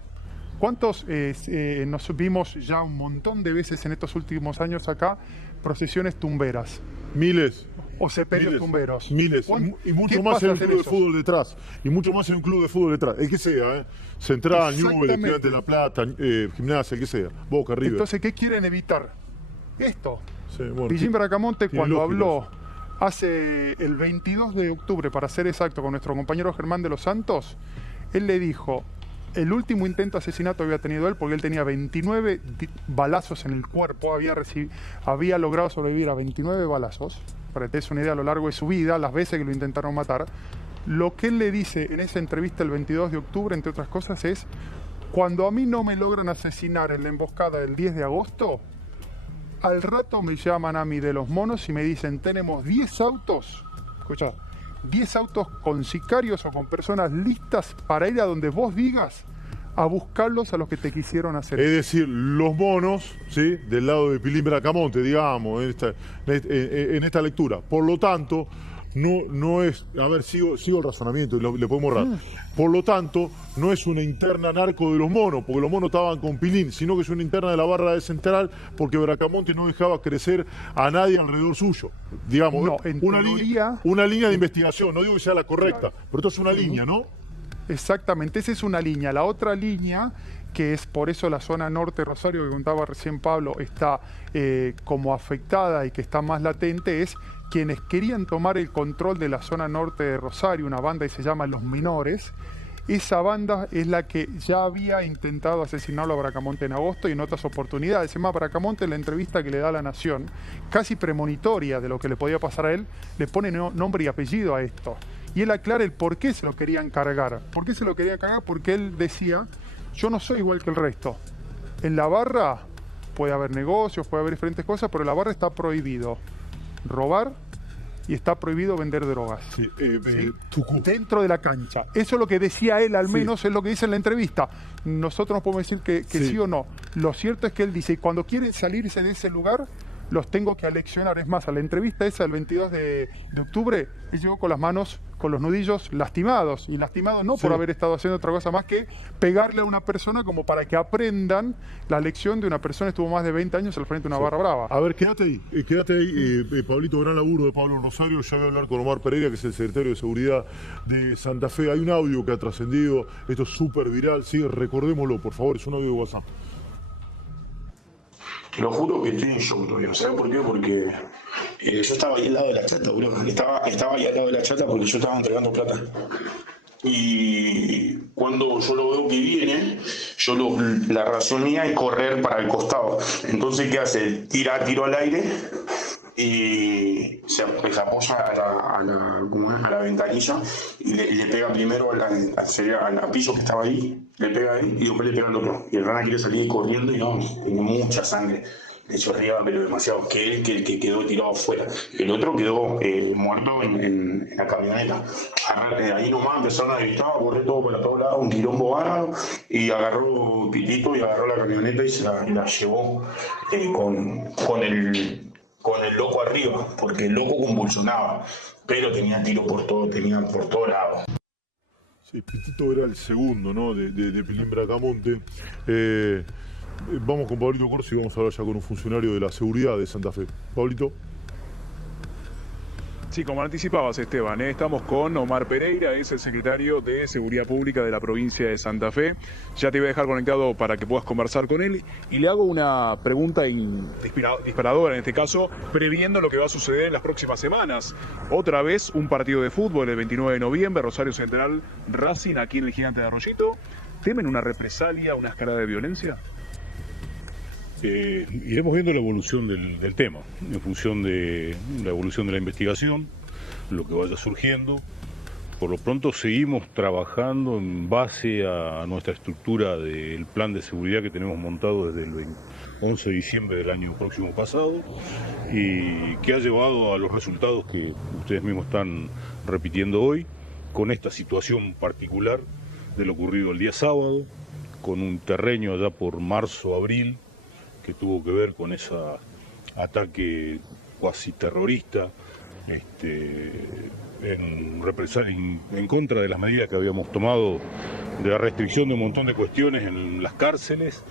¿Cuántos nos vimos ya un montón de veces en estos últimos años acá procesiones tumberas? Miles. O sepelios tumberos. Miles. Y mucho más en un club de fútbol detrás. Y mucho más en un club de fútbol detrás. El que sea, Central, Newell's, Estudiantes de La Plata, Gimnasia, el que sea. Boca, River. Entonces, ¿qué quieren evitar? Esto. Sí, bueno, Pillín Bracamonte, cuando habló hace el 22 de octubre, para ser exacto, con nuestro compañero Germán de los Santos, él le dijo, el último intento de asesinato había tenido él, porque él tenía 29 balazos en el cuerpo, había logrado sobrevivir a 29 balazos, para que te des una idea a lo largo de su vida, las veces que lo intentaron matar. Lo que él le dice en esa entrevista el 22 de octubre, entre otras cosas, es, cuando a mí no me logran asesinar en la emboscada del 10 de agosto, al rato me llaman a mí de Los Monos y me dicen, tenemos 10 autos, escucha, 10 autos con sicarios o con personas listas para ir a donde vos digas a buscarlos a los que te quisieron hacer. Es decir, Los Monos, ¿sí?, del lado de Pilín Bracamonte, digamos, en esta lectura. Por lo tanto, no es, a ver, sigo el razonamiento y le podemos ahorrar. Por lo tanto, no es una interna narco de Los Monos, porque Los Monos estaban con Pilín, sino que es una interna de la barra de Central, porque Bracamonte no dejaba crecer a nadie alrededor suyo. Digamos, no, una línea de investigación, no digo que sea la correcta, pero esto es una línea, ¿no? Exactamente, esa es una línea. La otra línea, que es por eso la zona norte de Rosario, que contaba recién Pablo, está como afectada y que está más latente, es quienes querían tomar el control de la zona norte de Rosario, una banda que se llama Los Menores. Esa banda es la que ya había intentado asesinarlo a Bracamonte en agosto y en otras oportunidades. Es más, Bracamonte en la entrevista que le da a La Nación, casi premonitoria de lo que le podía pasar a él, le pone nombre y apellido a esto. Y él aclara el por qué se lo querían cargar. ¿Por qué se lo querían cargar? Porque él decía, yo no soy igual que el resto. En la barra puede haber negocios, puede haber diferentes cosas, pero en la barra está prohibido robar y está prohibido vender drogas. Sí, dentro de la cancha. Eso es lo que decía él, al menos es lo que dice en la entrevista. Nosotros no podemos decir que sí o no. Lo cierto es que él dice, cuando quieren salirse de ese lugar, los tengo que aleccionar. Es más, a la entrevista esa del 22 de octubre, él llegó con las manos, con los nudillos lastimados. Y lastimados no por haber estado haciendo otra cosa más que pegarle a una persona como para que aprendan la lección de una persona que estuvo más de 20 años al frente de una barra brava. A ver, quédate ahí, Pablito, gran laburo de Pablo Rosario. Ya voy a hablar con Omar Pereira, que es el secretario de Seguridad de Santa Fe. Hay un audio que ha trascendido, esto es súper viral, sí, recordémoslo, por favor, es un audio de WhatsApp. Te lo juro que estoy en shock todavía. ¿Saben por qué? Porque yo estaba ahí al lado de la chata, bro. Estaba ahí al lado de la chata porque yo estaba entregando plata. Y cuando yo lo veo que viene, la razón mía es correr para el costado. Entonces, ¿qué hace? Tiro al aire y se apoya a la ventanilla y le pega primero al piso que estaba ahí, le pega ahí y después le pega al otro. Y el rana quiere salir corriendo y no, tiene mucha sangre. Le chorreaba pero demasiado, que él que quedó tirado afuera. El otro quedó muerto en la camioneta. Ahí nomás empezaron a gritar, a correr todo para todos lados, un quilombo bárbaro, y agarró Pitito y agarró la camioneta y se la llevó con el loco arriba, porque el loco convulsionaba, pero tenía tiro por todo lado. Sí, Pitito era el segundo, ¿no? de Pilín Bracamonte. Vamos con Pablito Corsi y vamos a hablar ya con un funcionario de la seguridad de Santa Fe. Pablito. Sí, como anticipabas, Esteban, estamos con Omar Pereira, es el secretario de Seguridad Pública de la provincia de Santa Fe. Ya te voy a dejar conectado para que puedas conversar con él y le hago una pregunta disparadora, en este caso, previendo lo que va a suceder en las próximas semanas. Otra vez un partido de fútbol el 29 de noviembre, Rosario Central, Racing, aquí en el Gigante de Arroyito. ¿Temen una represalia, una escalada de violencia? Iremos viendo la evolución del tema, en función de la evolución de la investigación, lo que vaya surgiendo. Por lo pronto seguimos trabajando en base a nuestra estructura del plan de seguridad que tenemos montado desde el 11 de diciembre del año próximo pasado y que ha llevado a los resultados que ustedes mismos están repitiendo hoy, con esta situación particular de lo ocurrido el día sábado, con un terreno allá por marzo-abril, que tuvo que ver con ese ataque cuasi terrorista en contra de las medidas que habíamos tomado de la restricción de un montón de cuestiones en las cárceles,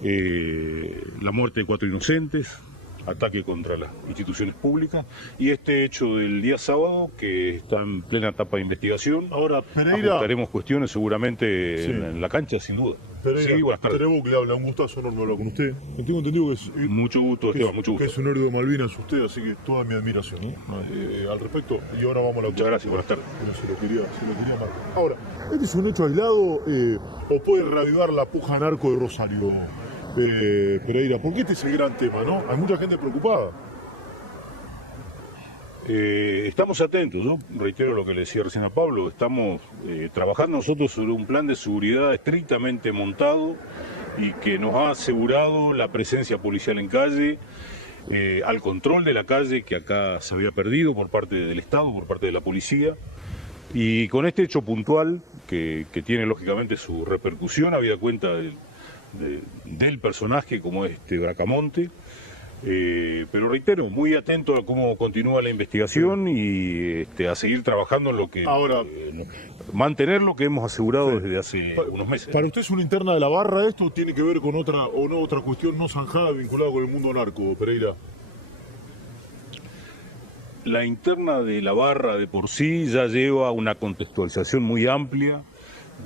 la muerte de 4 inocentes, ataque contra las instituciones públicas y este hecho del día sábado que está en plena etapa de investigación. Ahora, Pereira, ajustaremos cuestiones seguramente en la cancha, sin duda. Pereira, sí, buenas tardes. Terebo, que le habla, un gustazo enorme hablar con usted. Tengo entendido que es... mucho gusto, Esteban, mucho gusto. Que es un héroe de Malvinas usted, así que toda mi admiración al respecto. Y ahora vamos a la... Muchas gracias, buenas tardes. Se lo quería marcar. Ahora, ¿este es un hecho aislado o puede reavivar la puja narco de Rosario, Pereira? Porque este es el gran tema, ¿no? Hay mucha gente preocupada. Estamos atentos, ¿no? Reitero lo que le decía recién a Pablo, estamos trabajando nosotros sobre un plan de seguridad estrictamente montado y que nos ha asegurado la presencia policial en calle, al control de la calle que acá se había perdido por parte del Estado, por parte de la policía, y con este hecho puntual que tiene lógicamente su repercusión, habida cuenta del personaje como Bracamonte. Pero reitero, muy atento a cómo continúa la investigación y a seguir trabajando en lo que... Ahora, mantener lo que hemos asegurado desde hace unos meses. ¿Para usted es una interna de la barra esto o tiene que ver con otra cuestión no zanjada vinculada con el mundo narco, Pereira? La interna de la barra de por sí ya lleva una contextualización muy amplia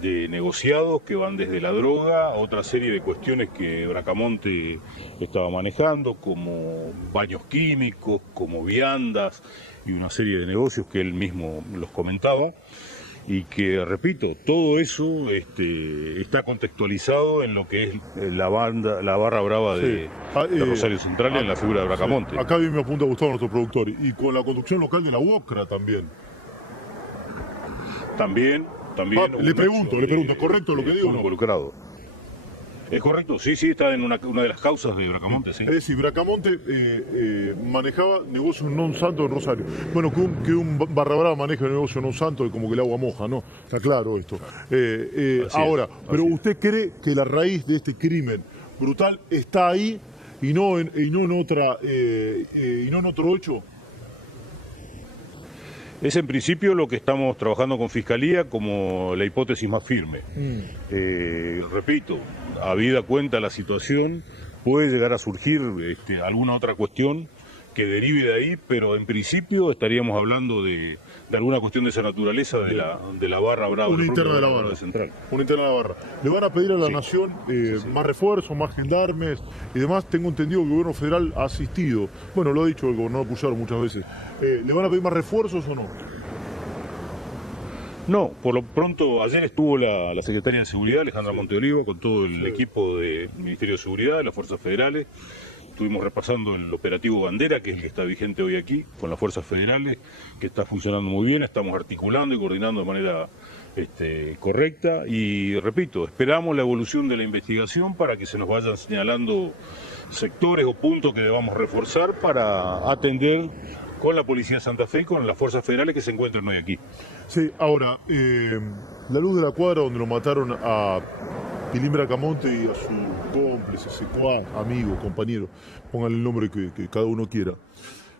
negociados que van desde la droga a otra serie de cuestiones que Bracamonte estaba manejando, como baños químicos, como viandas y una serie de negocios que él mismo los comentaba. Y que, repito, todo eso está contextualizado en lo que es la barra brava de Rosario Central en la figura de Bracamonte. Sí. Acá bien me apunta Gustavo, nuestro productor, y con la conducción local de la UOCRA también. También. Le pregunto, ¿es correcto lo que digo? Involucrado. ¿Es correcto? Sí, está en una de las causas de Bracamonte, sí. Es decir, Bracamonte manejaba negocios non santo en Rosario. Bueno, que un barra brava maneja el negocio non santo es como que el agua moja, ¿no? Está claro esto. Ahora, pero ¿usted cree que la raíz de este crimen brutal está ahí y no en otro hecho? Es en principio lo que estamos trabajando con Fiscalía como la hipótesis más firme. Repito, habida cuenta la situación, puede llegar a surgir alguna otra cuestión que derive de ahí, pero en principio estaríamos hablando de alguna cuestión de esa naturaleza de la barra brava. Una interna de la barra. Central. Una interna de la barra. Le van a pedir a la Nación más refuerzos, más gendarmes y demás. Tengo entendido que el gobierno federal ha asistido. Bueno, lo ha dicho el gobernador Puyaro muchas veces. ¿Le van a pedir más refuerzos o no? No, por lo pronto ayer estuvo la secretaria de Seguridad, Alejandra Monteolivo, con todo el equipo del Ministerio de Seguridad, de las Fuerzas Federales. Estuvimos repasando el operativo Bandera, que es el que está vigente hoy aquí, con las fuerzas federales, que está funcionando muy bien, estamos articulando y coordinando de manera correcta. Y repito, esperamos la evolución de la investigación para que se nos vayan señalando sectores o puntos que debamos reforzar para atender con la Policía de Santa Fe y con las fuerzas federales que se encuentran hoy aquí. Sí, ahora, la luz de la cuadra donde lo mataron a Pilín Bracamonte y a su cómplice, secuaz, amigo, compañero, pónganle el nombre que cada uno quiera,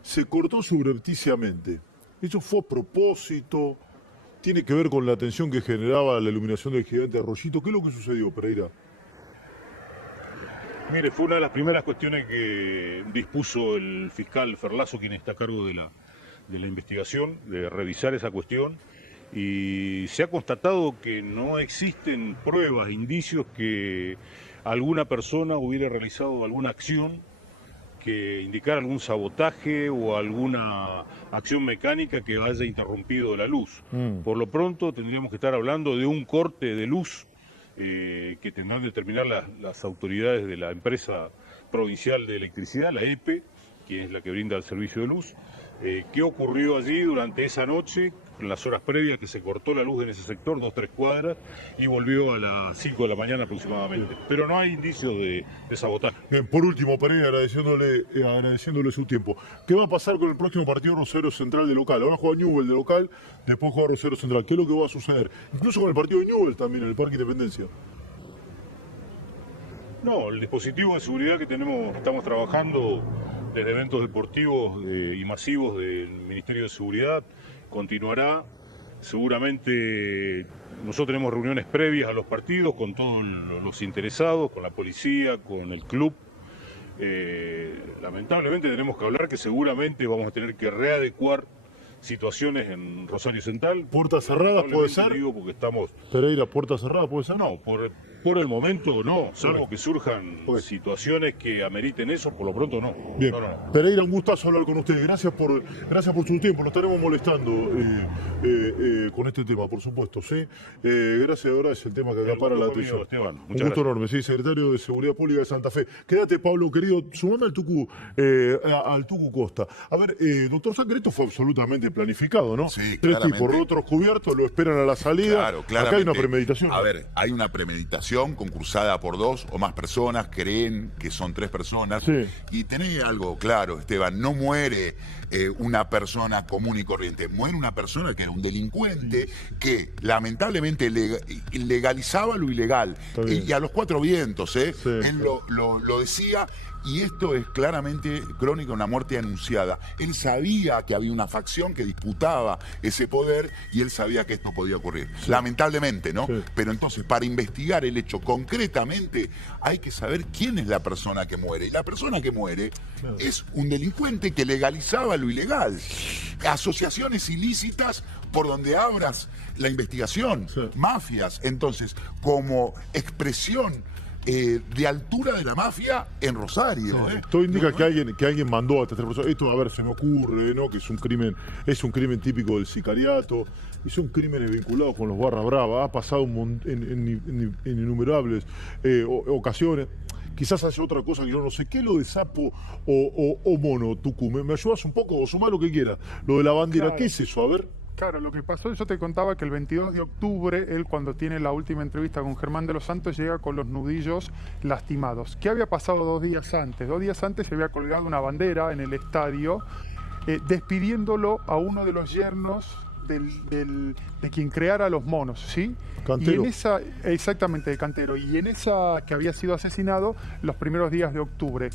se cortó subrepticiamente. ¿Eso fue a propósito? ¿Tiene que ver con la tensión que generaba la iluminación del gigante Arroyito? ¿Qué es lo que sucedió, Pereira? Mire, fue una de las primeras cuestiones que dispuso el fiscal Ferlazo, quien está a cargo de la investigación, de revisar esa cuestión. Y se ha constatado que no existen pruebas, indicios que alguna persona hubiera realizado alguna acción que indicara algún sabotaje o alguna acción mecánica que haya interrumpido la luz. Por lo pronto tendríamos que estar hablando de un corte de luz que tendrán que determinar las autoridades de la empresa provincial de electricidad, la EPE, que es la que brinda el servicio de luz. ¿Qué ocurrió allí durante esa noche, en las horas previas que se cortó la luz en ese sector, 2-3 cuadras, y volvió a las 5 de la mañana aproximadamente? Pero no hay indicios de sabotaje. Bien, por último, Pereira, agradeciéndole su tiempo. ¿Qué va a pasar con el próximo partido Rosario Central de local? Ahora juega Newell de local, después juega Rosario Central. ¿Qué es lo que va a suceder? Incluso con el partido de Newell también, en el Parque Independencia. No, el dispositivo de seguridad que estamos trabajando desde eventos deportivos y masivos del Ministerio de Seguridad continuará. Seguramente nosotros tenemos reuniones previas a los partidos con todos los interesados, con la policía, con el club. Lamentablemente tenemos que hablar que seguramente vamos a tener que readecuar situaciones en Rosario Central. ¿Puertas cerradas puede ser? Digo porque estamos... Pereira, ¿puertas cerradas puede ser? No, por el momento no, salvo que surjan situaciones que ameriten eso, por lo pronto no. Bien, no. Pereira, un gustazo hablar con usted. Gracias por su tiempo, nos estaremos molestando con este tema, por supuesto. ¿sí? Gracias, de verdad, es el tema que acapara la atención. Un gusto enorme, sí, secretario de Seguridad Pública de Santa Fe. Quédate, Pablo, querido, sumame al Tucu Costa. A ver, doctor Sangre, esto fue absolutamente planificado, ¿no? Sí, Tres claramente. tipos, otros cubiertos, lo esperan a la salida. Claro, claramente. Acá hay una premeditación. A ver, hay una premeditación concursada por 2 o más personas, creen que son 3 personas. Sí. Y tenés algo claro, Esteban, no muere una persona común y corriente, muere una persona que era un delincuente que lamentablemente legalizaba lo ilegal. Y a los 4 vientos, él lo decía. Y esto es claramente crónica de una muerte anunciada. Él sabía que había una facción que disputaba ese poder y él sabía que esto podía ocurrir. Sí. Lamentablemente, ¿no? Sí. Pero entonces, para investigar el hecho concretamente, hay que saber quién es la persona que muere. Y la persona que muere es un delincuente que legalizaba lo ilegal. Asociaciones ilícitas por donde abras la investigación. Mafias. Entonces, como expresión de altura de la mafia en Rosario. Todo indica que alguien mandó a esta persona. Esto, a ver, se me ocurre, ¿no? Que es un crimen típico del sicariato, y son crímenes vinculados con los barra brava. Ha pasado en innumerables ocasiones. Quizás hace otra cosa que yo no sé. ¿Qué es lo de sapo o mono, Tucu? ¿Me ayudas un poco o sumá lo que quieras? Lo de la bandera, Claro. ¿qué es eso? A ver. Claro, lo que pasó, yo te contaba que el 22 de octubre, él cuando tiene la última entrevista con Germán de los Santos, llega con los nudillos lastimados. ¿Qué había pasado 2 días antes? 2 días antes se había colgado una bandera en el estadio despidiéndolo a uno de los yernos de quien creara los monos, ¿sí? Cantero. Y en esa, exactamente, de Cantero. Y en esa que había sido asesinado los primeros días de octubre.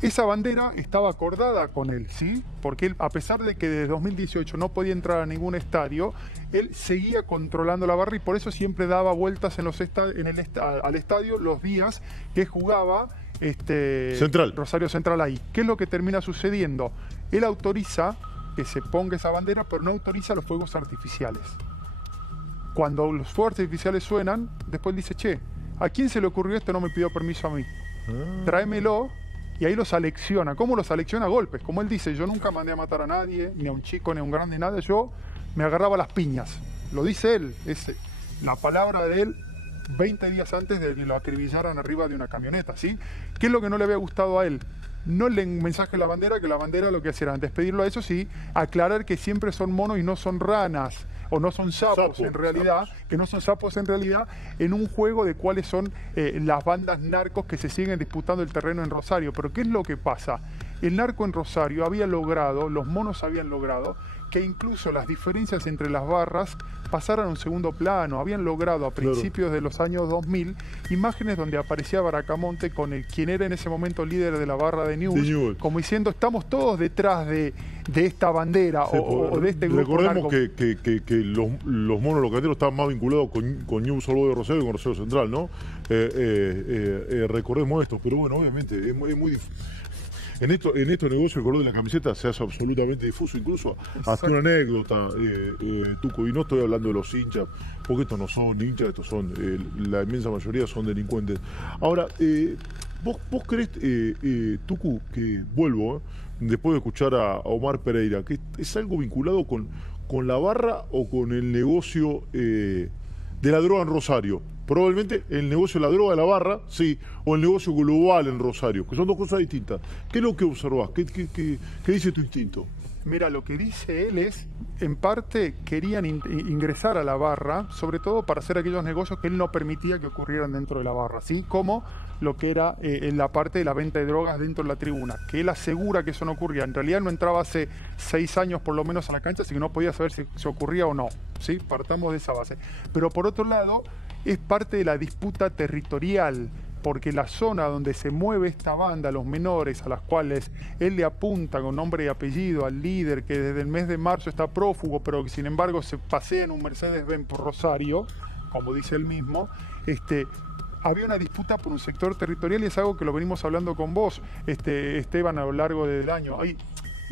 Esa bandera estaba acordada con él, ¿sí? Porque él, a pesar de que desde 2018 no podía entrar a ningún estadio, él seguía controlando la barra y por eso siempre daba vueltas al estadio los días que jugaba Central. Rosario Central ahí. ¿Qué es lo que termina sucediendo? Él autoriza que se ponga esa bandera, pero no autoriza los fuegos artificiales. Cuando los fuegos artificiales suenan, después dice, che, ¿a quién se le ocurrió esto? No me pidió permiso a mí. Tráemelo. Y ahí los alecciona. ¿Cómo los alecciona? A golpes. Como él dice, yo nunca mandé a matar a nadie, ni a un chico, ni a un grande, nada. Yo me agarraba las piñas. Lo dice él. Es la palabra de él 20 días antes de que lo acribillaran arriba de una camioneta, ¿sí? ¿Qué es lo que no le había gustado a él? No el mensaje de la bandera, que la bandera lo que hacía era despedirlo a eso, sí, aclarar que siempre son monos y no son ranas. O no son sapos en realidad, que no son sapos en realidad, en un juego de cuáles son las bandas narcos que se siguen disputando el terreno en Rosario. Pero ¿qué es lo que pasa? El narco en Rosario había logrado, los monos habían logrado, que incluso las diferencias entre las barras pasaran a un segundo plano. Habían logrado a principios de los años 2000 imágenes donde aparecía Bracamonte con quien era en ese momento líder de la barra de Newell's, como diciendo, estamos todos detrás de esta bandera o de este grupo Recordemos narco. que los monos locateros estaban más vinculados con Newell's de Rosario y con Rosario Central, ¿no? Recordemos esto, pero bueno, obviamente es muy difícil. En estos negocios el color de la camiseta se hace absolutamente difuso, incluso hasta una anécdota, Tuco, y no estoy hablando de los hinchas, porque estos no son hinchas, estos son, la inmensa mayoría son delincuentes. Ahora, ¿vos crees, Tucu, que vuelvo, después de escuchar a Omar Pereira, que es algo vinculado con la barra o con el negocio de la droga en Rosario? Probablemente el negocio de la droga de la barra, sí, o el negocio global en Rosario, que son dos cosas distintas. ¿Qué es lo que observás? ¿Qué dice tu instinto? Mira, lo que dice él es, en parte, querían ingresar a la barra, sobre todo para hacer aquellos negocios que él no permitía que ocurrieran dentro de la barra, así como lo que era en la parte de la venta de drogas dentro de la tribuna, que él asegura que eso no ocurría. En realidad no entraba hace 6 años por lo menos a la cancha, así que no podía saber si ocurría o no, ¿sí? Partamos de esa base. Pero por otro lado, es parte de la disputa territorial, porque la zona donde se mueve esta banda, los menores, a las cuales él le apunta con nombre y apellido al líder que desde el mes de marzo está prófugo, pero que sin embargo se pasea en un Mercedes-Benz por Rosario, como dice él mismo, había una disputa por un sector territorial y es algo que lo venimos hablando con vos, Esteban, a lo largo del año.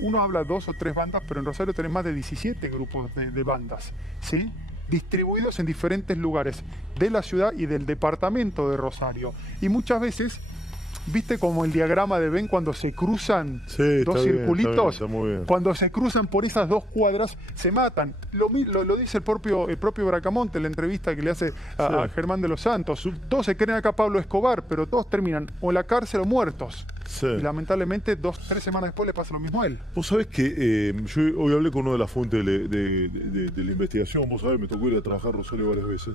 Uno habla 2 o 3 bandas, pero en Rosario tenés más de 17 grupos de bandas, ¿sí? Distribuidos en diferentes lugares de la ciudad y del departamento de Rosario. Y muchas veces, ¿viste como el diagrama de Venn cuando se cruzan dos circulitos? Está muy bien. Cuando se cruzan por esas 2 cuadras, se matan. Lo dice el propio Bracamonte en la entrevista que le hace a Germán de los Santos. Todos se creen acá Pablo Escobar, pero todos terminan o en la cárcel o muertos. Sí. Y lamentablemente 2-3 semanas después le pasa lo mismo a él. Vos sabés que yo hoy hablé con una de las fuentes de la investigación. Vos sabés, me tocó ir a trabajar a Rosario varias veces.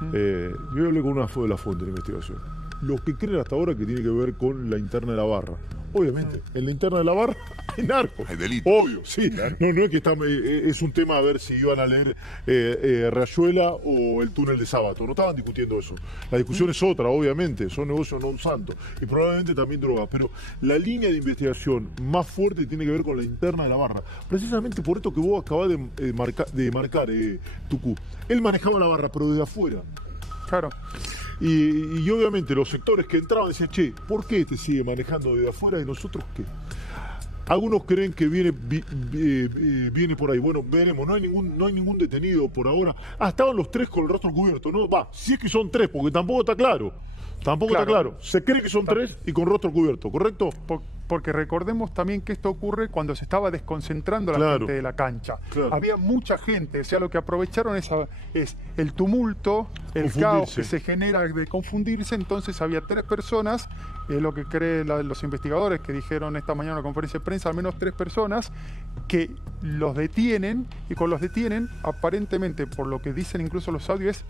Yo hablé con una de las fuentes de la investigación. Los que creen hasta ahora que tiene que ver con la interna de la barra. Obviamente, en la interna de la barra hay narcos. Hay delito. Obvio, sí. Claro. No es que es un tema a ver si iban a leer Rayuela o el túnel de Sábato. No estaban discutiendo eso. La discusión es otra, obviamente. Son negocios no santos. Y probablemente también drogas. Pero la línea de investigación más fuerte tiene que ver con la interna de la barra. Precisamente por esto que vos acabás de marcar, Tucu. Él manejaba la barra, pero desde afuera. Claro. Y obviamente los sectores que entraban decían, che, ¿por qué te sigue manejando desde afuera y nosotros qué? Algunos creen que viene por ahí. Bueno, veremos. No hay ningún detenido por ahora. Estaban los 3 con el rostro cubierto. No, si es que son 3, porque tampoco está claro. Está claro. Se cree que son 3 y con rostro cubierto, ¿correcto? Porque recordemos también que esto ocurre cuando se estaba desconcentrando la gente de la cancha. Había mucha gente, o sea, lo que aprovecharon es el tumulto, el caos que se genera de confundirse. Entonces había 3 personas, lo que creen los investigadores que dijeron esta mañana en una conferencia de prensa, al menos 3 personas que los detienen, y con los detienen, aparentemente, por lo que dicen incluso los audios,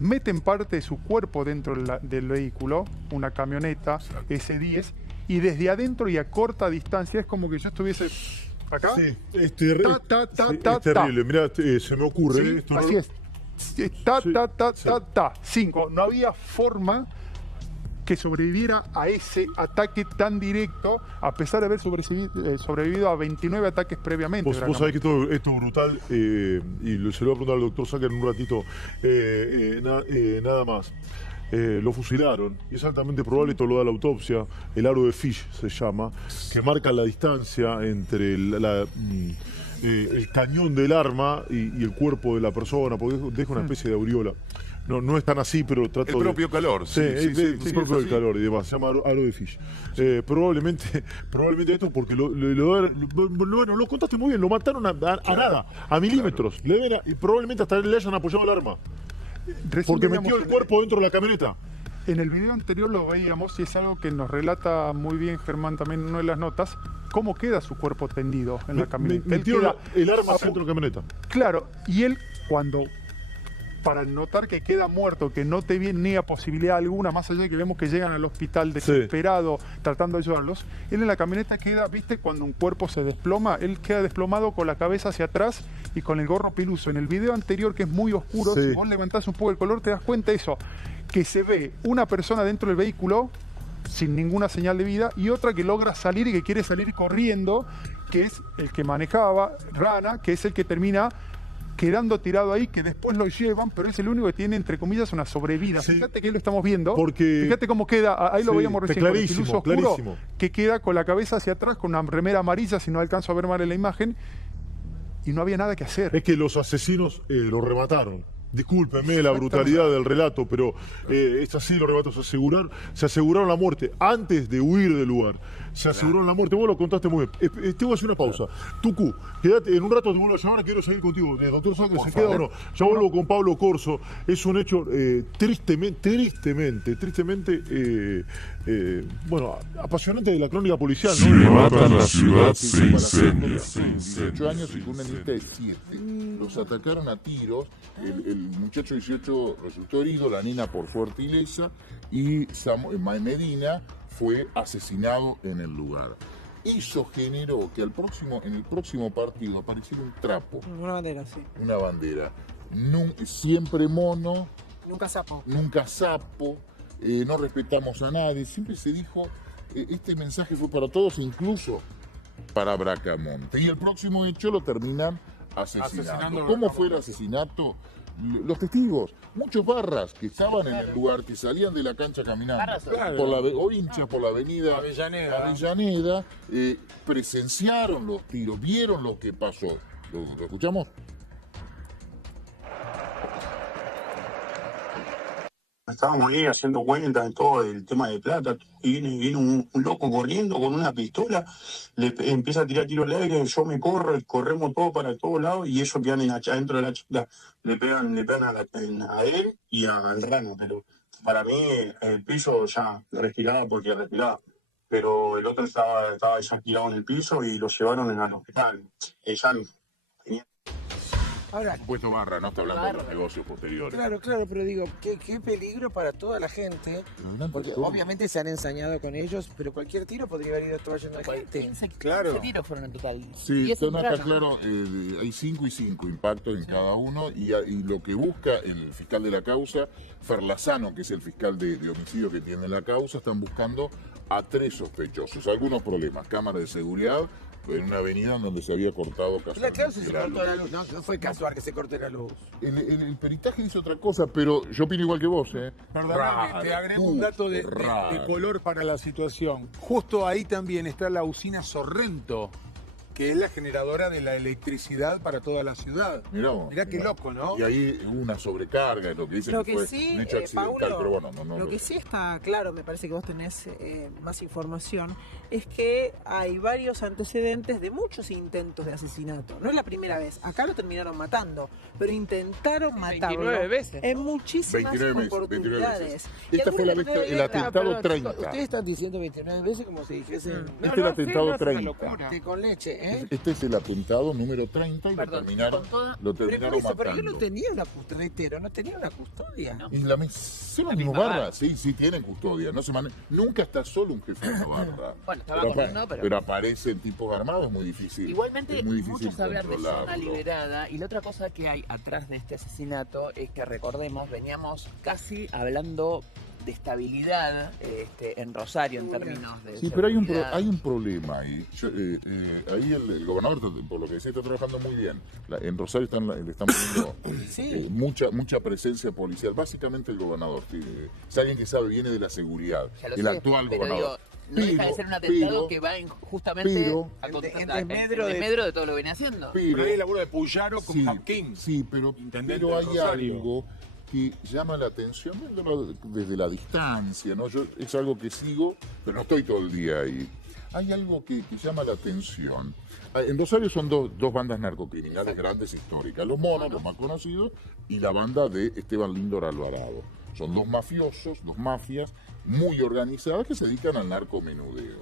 meten parte de su cuerpo dentro del vehículo, una camioneta S10, y desde adentro y a corta distancia es como que yo estuviese acá. Sí, es terrible. Mirá, se me ocurre. Sí, esto así es. 5. No había forma que sobreviviera a ese ataque tan directo, a pesar de haber sobrevivido a 29 ataques previamente. Vos sabés que esto es brutal, y se lo voy a preguntar al doctor Sacker en un ratito, nada más. Lo fusilaron, y es altamente probable, esto lo da la autopsia, el aro de Fish se llama, que marca la distancia entre el cañón del arma y el cuerpo de la persona, porque deja una especie de aureola. No es tan así, pero trato el propio calor. Sí, el propio del calor y demás. Se llama aro de Fish. Probablemente esto porque bueno, lo contaste muy bien. Lo mataron a nada, a milímetros. Y probablemente hasta le hayan apoyado el arma. Porque metió el cuerpo dentro de la camioneta. En el video anterior lo veíamos, y es algo que nos relata muy bien Germán también en una de las notas, cómo queda su cuerpo tendido en la camioneta. Metió el arma dentro de la camioneta. Claro, y él cuando, para notar que queda muerto, que no tenía posibilidad alguna, más allá de que vemos que llegan al hospital desesperado, tratando de ayudarlos, él en la camioneta queda, ¿viste? Cuando un cuerpo se desploma, él queda desplomado con la cabeza hacia atrás y con el gorro peluso. En el video anterior, que es muy oscuro, si vos levantás un poco el color, te das cuenta de eso, que se ve una persona dentro del vehículo sin ninguna señal de vida y otra que logra salir y que quiere salir corriendo, que es el que manejaba, Rana, que es el que termina quedando tirado ahí, que después lo llevan, pero es el único que tiene, entre comillas, una sobrevida. Fíjate que ahí lo estamos viendo. Fíjate cómo queda, ahí lo veíamos recién, con el peluso oscuro, que queda con la cabeza hacia atrás, con una remera amarilla, si no alcanzo a ver mal en la imagen, y no había nada que hacer. Es que los asesinos lo remataron. Discúlpenme la brutalidad del relato, pero es así, los relatos se aseguraron la muerte antes de huir del lugar. Se aseguraron la muerte, vos lo contaste muy bien. Te voy a hacer una pausa. Tucu, quédate, en un rato te vuelvo a llamar, quiero seguir contigo. Doctor Sacker, ¿se queda o no? Ya vuelvo con Pablo Corso. Es un hecho tristemente, bueno, apasionante de la crónica policial, ¿no? Si me matan, la ciudad se incendia. 18 años y con una lista de 7. Los atacaron a tiros. El muchacho 18 resultó herido, la nena por suerte ilesa, y Medina fue asesinado en el lugar. Eso generó que en el próximo partido apareciera un trapo. Una bandera, sí. Una bandera. Siempre mono. Nunca sapo. Nunca sapo. No respetamos a nadie. Siempre se dijo, este mensaje fue para todos, incluso para Bracamonte. Y el próximo hecho lo terminan asesinando. ¿Cómo fue el asesinato? Los testigos, muchos barras que estaban en el lugar, que salían de la cancha caminando o hinchas por la avenida Avellaneda, presenciaron los tiros, vieron lo que pasó. ¿Lo escuchamos? Estábamos ahí haciendo cuentas en todo el tema de plata y viene un loco corriendo con una pistola, le empieza a tirar tiros al aire, yo me corremos todos para todos lados y ellos quedan adentro de la chica, le pegan a él y al Rana, pero para mí el piso ya respiraba porque respiraba, pero el otro estaba ya tirado en el piso y lo llevaron al hospital. Ahora, puesto barra, no está hablando de los negocios posteriores. Claro, pero digo, qué peligro para toda la gente, porque obviamente se han ensañado con ellos, pero cualquier tiro podría haber ido toda llena de gente. ¿Qué tiros fueron en total? Sí, está claro, hay 5 y 5 impactos en cada uno, y lo que busca el fiscal de la causa, Ferlazano, que es el fiscal de homicidio que tiene la causa, están buscando a 3 sospechosos, algunos problemas, cámara de seguridad, en una avenida donde se había cortado Claro, se cortó la luz, no fue casual que se corte la luz. El peritaje dice otra cosa, pero yo opino igual que vos, Perdóname, te agrego un dato de color para la situación. Justo ahí también está la usina Sorrento, que es la generadora de la electricidad para toda la ciudad. Mirá qué loco, ¿no? Y ahí hubo una sobrecarga, lo que dicen Lo que que fue sí, un hecho accidental, Paulo, pero bueno, no. Lo que sí está claro, me parece que vos tenés más información, es que hay varios antecedentes de muchos intentos de asesinato. No es la primera vez. Acá lo terminaron matando, pero intentaron matarlo 29 veces. en muchísimas 29 oportunidades. veces. Y Esta fue la vez, el atentado 30. Ustedes están diciendo 29 veces como si dijesen... Este es el atentado 30. Que con leche, ¿eh? Este es el atentado número 30 y lo terminaron matando. Pero yo no tenía una custodia, no tenía una custodia. Y la misma barra, sí tienen custodia. Nunca está solo un jefe de la barra. Bueno, estaba comiendo, pero aparecen tipos armados, es muy difícil. Igualmente, es muy difícil muchos hablan de zona controlarlo. liberada. Y la otra cosa que hay atrás de este asesinato es que, recordemos, veníamos casi hablando de estabilidad en Rosario en términos de Sí, pero hay seguridad. un problema ahí. Ahí el gobernador, por lo que decía, está trabajando muy bien. En Rosario le están poniendo mucha presencia policial. Básicamente el gobernador. Es alguien que sabe, viene de la seguridad. Ya lo El sé, actual pero gobernador. digo, no deja de ser un atentado que va justamente en desmedro de todo lo que viene haciendo. Pero hay el laburo de Puyaro con Hapkin. Sí, pero hay algo que llama la atención desde la distancia, ¿no? Es algo que sigo, pero no estoy todo el día ahí. Hay algo que llama la atención. En Rosario son dos bandas narcocriminales grandes históricas, los Monos, los más conocidos, y la banda de Esteban Lindor Alvarado. Son dos mafiosos, dos mafias muy organizadas que se dedican al narcomenudeo.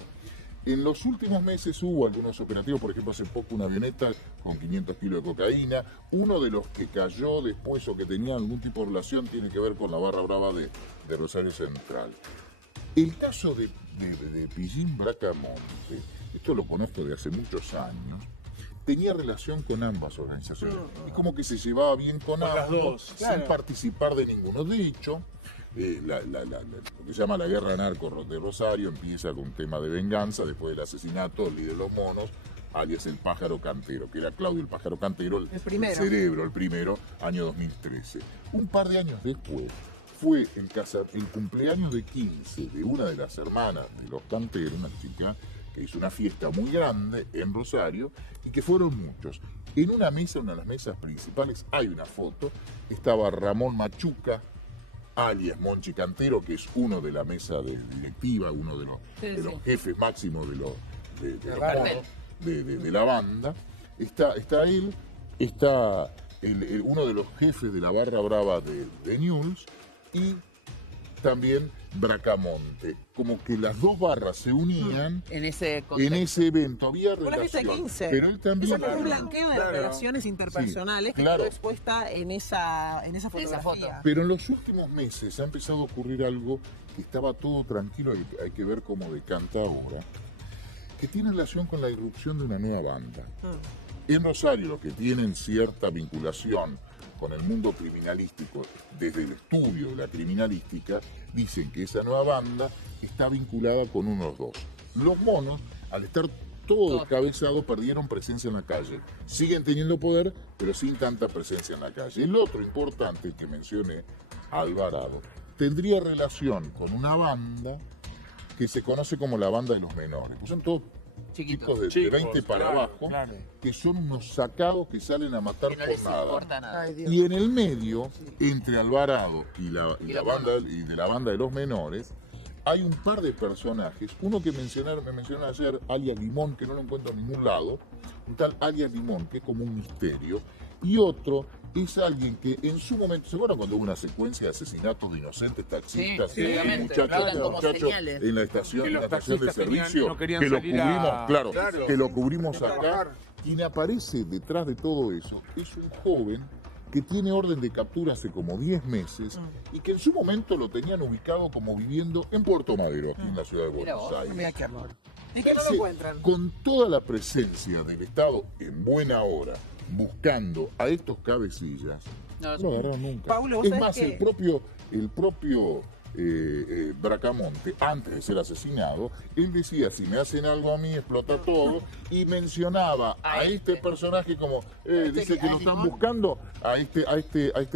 En los últimos meses hubo algunos operativos, por ejemplo, hace poco una avioneta con 500 kilos de cocaína. Uno de los que cayó después o que tenía algún tipo de relación tiene que ver con la barra brava de Rosario Central. El caso de Pillín Bracamonte, esto lo conozco de hace muchos años, tenía relación con ambas organizaciones. Y como que se llevaba bien con ambas, las dos, sin claro. participar de ninguno. De hecho, lo que se llama la guerra narco de Rosario empieza con un tema de venganza después del asesinato del líder de los Monos, alias el Pájaro Cantero, que era Claudio el Pájaro Cantero, el cerebro, el primero, año 2013. Un par de años después, fue el cumpleaños de 15 de una de las hermanas de los Canteros, una chica que hizo una fiesta muy grande en Rosario y que fueron muchos. En una mesa, una de las mesas principales, hay una foto, estaba Ramón Machuca, alias Monchi Cantero, que es uno de la mesa directiva, uno de los jefes máximos de la banda. Está él, está uno de los jefes de la barra brava de News y también Bracamonte. Como que las dos barras se unían en ese evento. Había Fue la fiesta de relación, 15. pero él también... Esa fue un blanqueo de las relaciones interpersonales que quedó expuesta en esa fotografía. Pero en los últimos meses ha empezado a ocurrir algo que estaba todo tranquilo y hay que ver cómo decanta ahora, que tiene relación con la irrupción de una nueva banda. En Rosario, los que tienen cierta vinculación con el mundo criminalístico desde el estudio de la criminalística, dicen que esa nueva banda está vinculada con unos dos. Los Monos, al estar todo descabezado, perdieron presencia en la calle. Siguen teniendo poder, pero sin tanta presencia en la calle. El otro importante que mencioné, Alvarado, tendría relación con una banda que se conoce como la banda de los menores. Pues son todos chicos de 20 para abajo, que son unos sacados que salen a matar Que no por les nada. importa nada. Ay, Dios. Y en el medio, entre Alvarado y la banda de los menores, hay un par de personajes. Uno que me mencionaron ayer, alias Limón, que no lo encuentro en ningún lado. Un tal alias Limón, que es como un misterio. Y otro es alguien que en su momento, ¿se acuerdan cuando hubo una secuencia de asesinatos de inocentes taxistas? Sí, obviamente. Eran como señales. En la estación, Que en los la estación de taxistas servicio, no querían que lo salir cubrimos, que lo cubrimos acá. Quien aparece detrás de todo eso es un joven que tiene orden de captura hace como 10 meses y que en su momento lo tenían ubicado como viviendo en Puerto Madero, aquí en la ciudad de Buenos Aires. Mira qué amor. ¿Y qué no lo encuentran? Con toda la presencia del Estado en buena hora, buscando a estos cabecillas, no lo agarraron nunca. Paulo, ¿vos es sabés más, que- el propio Bracamonte, antes de ser asesinado, él decía, si me hacen algo a mí, explota todo, y mencionaba a este personaje como, dice que lo están buscando, a este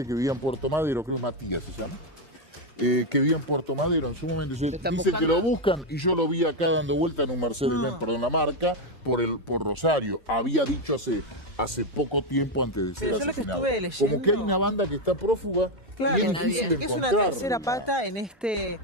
que vivía en Puerto Madero, creo que Matías se llama. Que vivía en Puerto Madero en su momento, dice que lo buscan y yo lo vi acá dando vuelta en un Mercedes-Benz, perdón, la marca, por Rosario. Había dicho hace poco tiempo antes de ser asesinado. Como que hay una banda que está prófuga. Claro, y es difícil es una tercera pata en este,